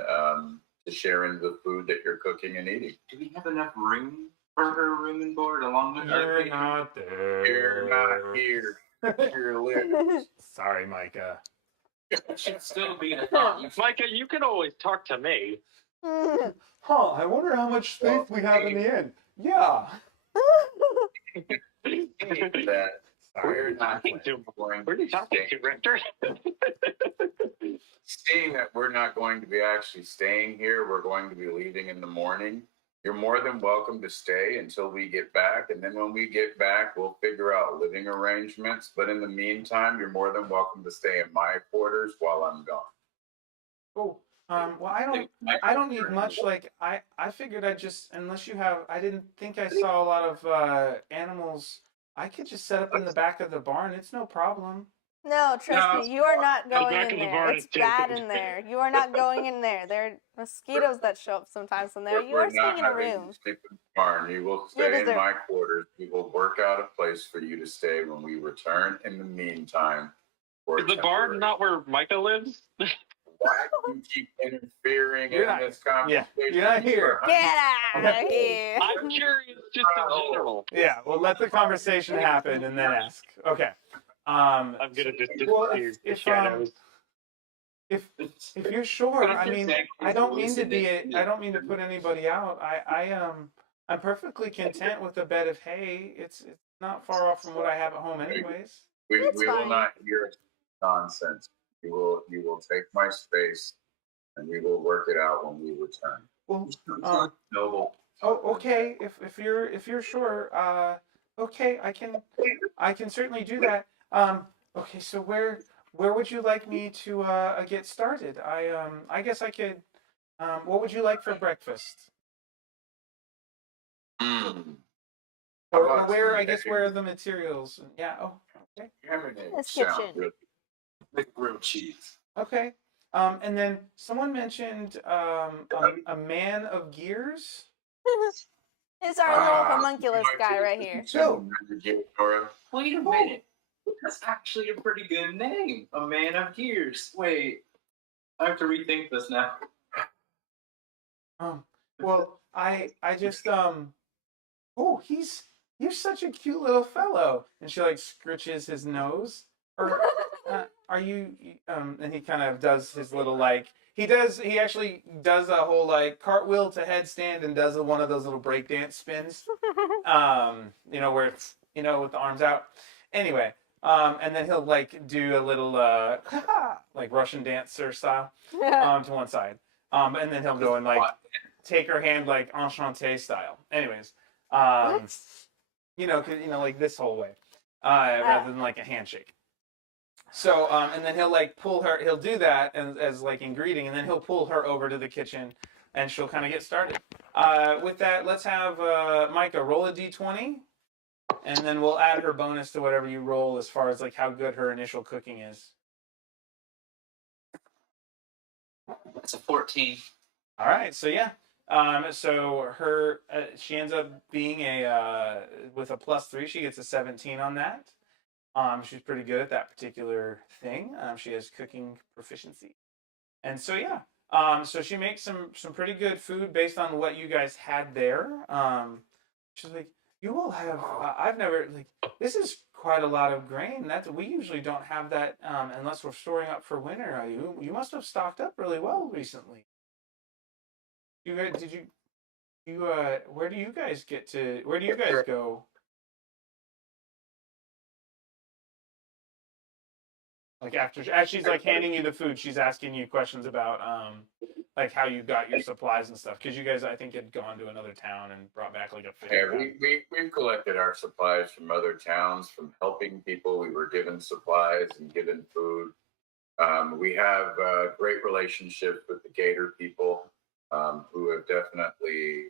to share in the food that you're cooking and eating. Do we have enough room for her room and board along with our You're patrons? not there. You're not here. You're live. Sorry, Micah. It should still be a thought. Micah, you can always talk to me. Huh, I wonder how much space we have in the end. Yeah. That we're not Talking to- going Where are you talking to, Richter? seeing that we're not going to be actually staying here, we're going to be leaving in the morning. You're more than welcome to stay until we get back. And then when we get back, we'll figure out living arrangements. But in the meantime, you're more than welcome to stay in my quarters while I'm gone. Oh, well, I don't need much. Like, I figured I'd just, unless you have, I didn't think I saw a lot of animals. I could just set up in the back of the barn. It's no problem. No, trust No. me, you are not The going back in of the there. barn It's is bad taken. in there. You are not going in there. There are mosquitoes that show up sometimes in there. You are staying in a room. Sleep in the barn. You will You stay in deserve- my quarters. We will work out a place for you to stay when we return. In the meantime, for Is the barn temporary- not where Micah lives? Why do you keep interfering You're in not- this conversation? you're not here. Get out of here. I'm curious just in general. Yeah, we'll let the conversation happen and then ask. Okay. I'm gonna just Well, disappear if- the if, shadows. if you're sure, I mean, I don't mean to put anybody out. I'm perfectly content with a bed of hay. It's not far off from what I have at home, anyways. We It's will fine. not hear nonsense. You will take my space, and we will work it out when we return. Well, No. oh, okay. If you're sure, okay, I can certainly do that. Okay, so where would you like me to get started? I guess I could. What would you like for breakfast? Mm. Or where? I guess where are the materials? Yeah. Oh, okay. This Sound kitchen. good. With grilled cheese. Okay. And then someone mentioned a man of gears. It's our little homunculus guy right here. So- Wait a minute. That's actually a pretty good name. A man of gears. Wait. I have to rethink this now. Well, I just oh, you're such a cute little fellow. And she like scritches his nose. Or are you and he kind of does his little like he actually does a whole like cartwheel to headstand and does one of those little breakdance spins. Where it's with the arms out. Anyway, and then he'll like do a little like Russian dancer style to one side. And then he'll go and like take her hand like enchanté style. Anyways, like this whole way, rather than like a handshake. So, and then he'll like pull her. He'll do that as like in greeting, and then he'll pull her over to the kitchen, and she'll kind of get started. With that, let's have Micah roll a d20, and then we'll add her bonus to whatever you roll as far as like how good her initial cooking is. That's a 14. All right, so yeah, so her she ends up being with a +3. She gets a 17 on that. She's pretty good at that particular thing. She has cooking proficiency, and so yeah, so she makes some pretty good food based on what you guys had there. She's like, you all have. I've never like. This is quite a lot of grain. We usually don't have that unless we're storing up for winter. You must have stocked up really well recently. You guys, where do you guys go? Like as she's like handing you the food, she's asking you questions about like how you got your supplies and stuff. Because you guys, I think, had gone to another town and brought back like a fish. Yeah, we've collected our supplies from other towns, from helping people. We were given supplies and given food. We have great relationships with the Gator people, who have definitely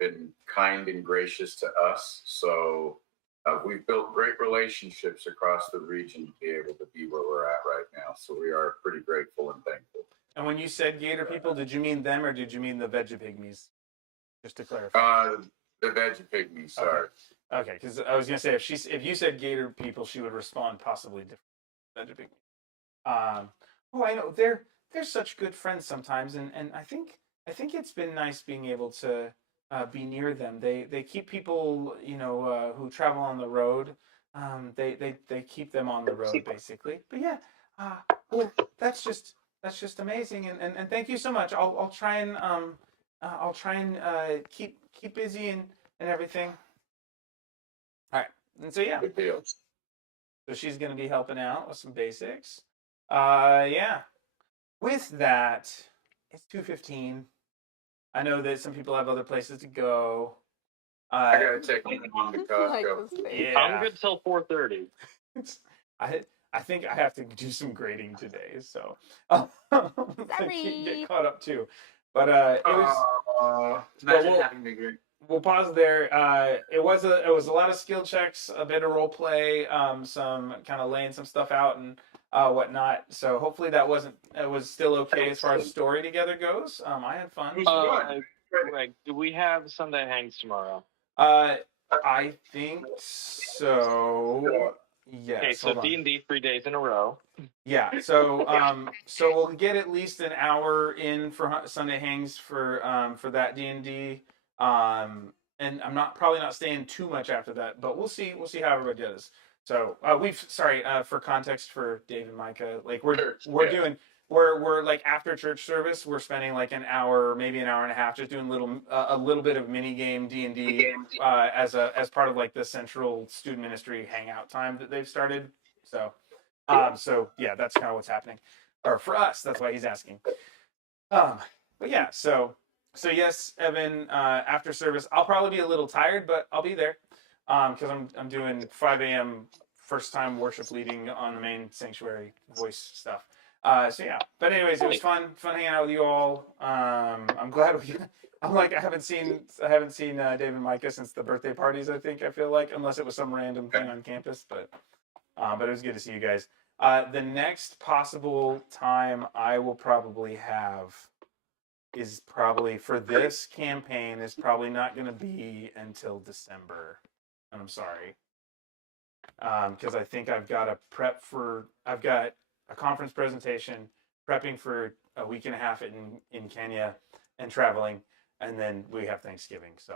been kind and gracious to us. So we've built great relationships across the region to be able to be where we're at right now. So we are pretty grateful and thankful. And when you said Gator people, did you mean them or did you mean the Vegapygmies? Just to clarify. The Vegapygmies, sorry. Okay, because I was gonna say if you said Gator people, she would respond possibly different. Vegapygmies. Oh, I know they're such good friends sometimes, and I think it's been nice being able to be near them. They keep people who travel on the road. They keep them on the road basically. But yeah, well, that's just amazing, and thank you so much. I'll try and I'll try and keep busy and everything. All right, and so yeah, Good deal. so she's gonna be helping out with some basics. Yeah. With that, it's 2:15. I know that some people have other places to go. I gotta take my mom to Like Costco. this face. Yeah. I'm good till 4:30. I think I have to do some grading today, so Sorry. get caught up too. But it was Imagine we'll- having to agree. we'll pause there. It was a lot of skill checks, a bit of role play, some kind of laying some stuff out and whatnot. So hopefully it was still okay as far as story together goes. I had fun. Greg, do we have Sunday hangs tomorrow? I think so. Yes. Okay, so hold on. D&D 3 days in a row. Yeah, so so we'll get at least an hour in for Sunday hangs for that D&D, and I'm probably not staying too much after that, but we'll see how everybody does. So for context for Dave and Micah, like we're like after church service we're spending like an hour, maybe an hour and a half, just doing a little bit of mini game D&D as part of like the central student ministry hangout time that they've started. So yeah, that's kind of what's happening, or for us. That's why he's asking. But yeah, so yes, Evan. After service, I'll probably be a little tired, but I'll be there because I'm doing 5 a.m. first time worship leading on the main sanctuary voice stuff. So yeah, but anyways, it was fun hanging out with you all. I'm glad I haven't seen Dave and Micah since the birthday parties. I feel like, unless it was some random thing on campus, but it was good to see you guys. The next possible time I will probably have is probably for this campaign is probably not going to be until December. And I'm sorry. Because I think I've got a conference presentation, prepping for a week and a half in Kenya and traveling, and then we have Thanksgiving. So,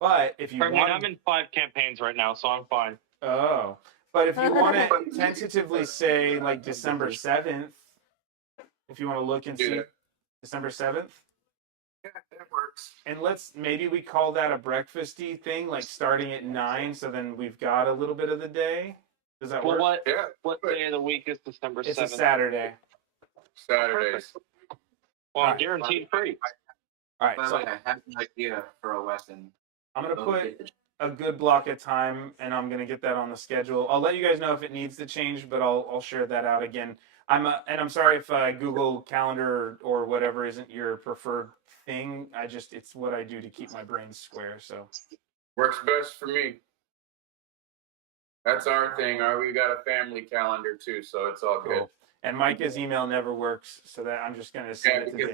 but if you want, I'm in 5 campaigns right now, so I'm fine. Oh, but if you want to tentatively say like December 7th, if you want to look and see December 7th, Yeah, that works. and maybe we call that a breakfasty thing, like starting at 9, so then we've got a little bit of the day. Does that work? What day of the week is December 7th? It's a Saturday. Saturdays. Well, I'm Alright. guaranteed free. All right, By the so way, I have an idea for a weapon. I'm gonna put a good block of time, and I'm gonna get that on the schedule. I'll let you guys know if it needs to change, but I'll share that out again. I'm sorry if Google Calendar or whatever isn't your preferred thing. It's what I do to keep my brain square. So Works best for me. That's our thing. We got a family calendar too, so it's all good. cool. And Micah's email never works, so that I'm just gonna send it to because Dave.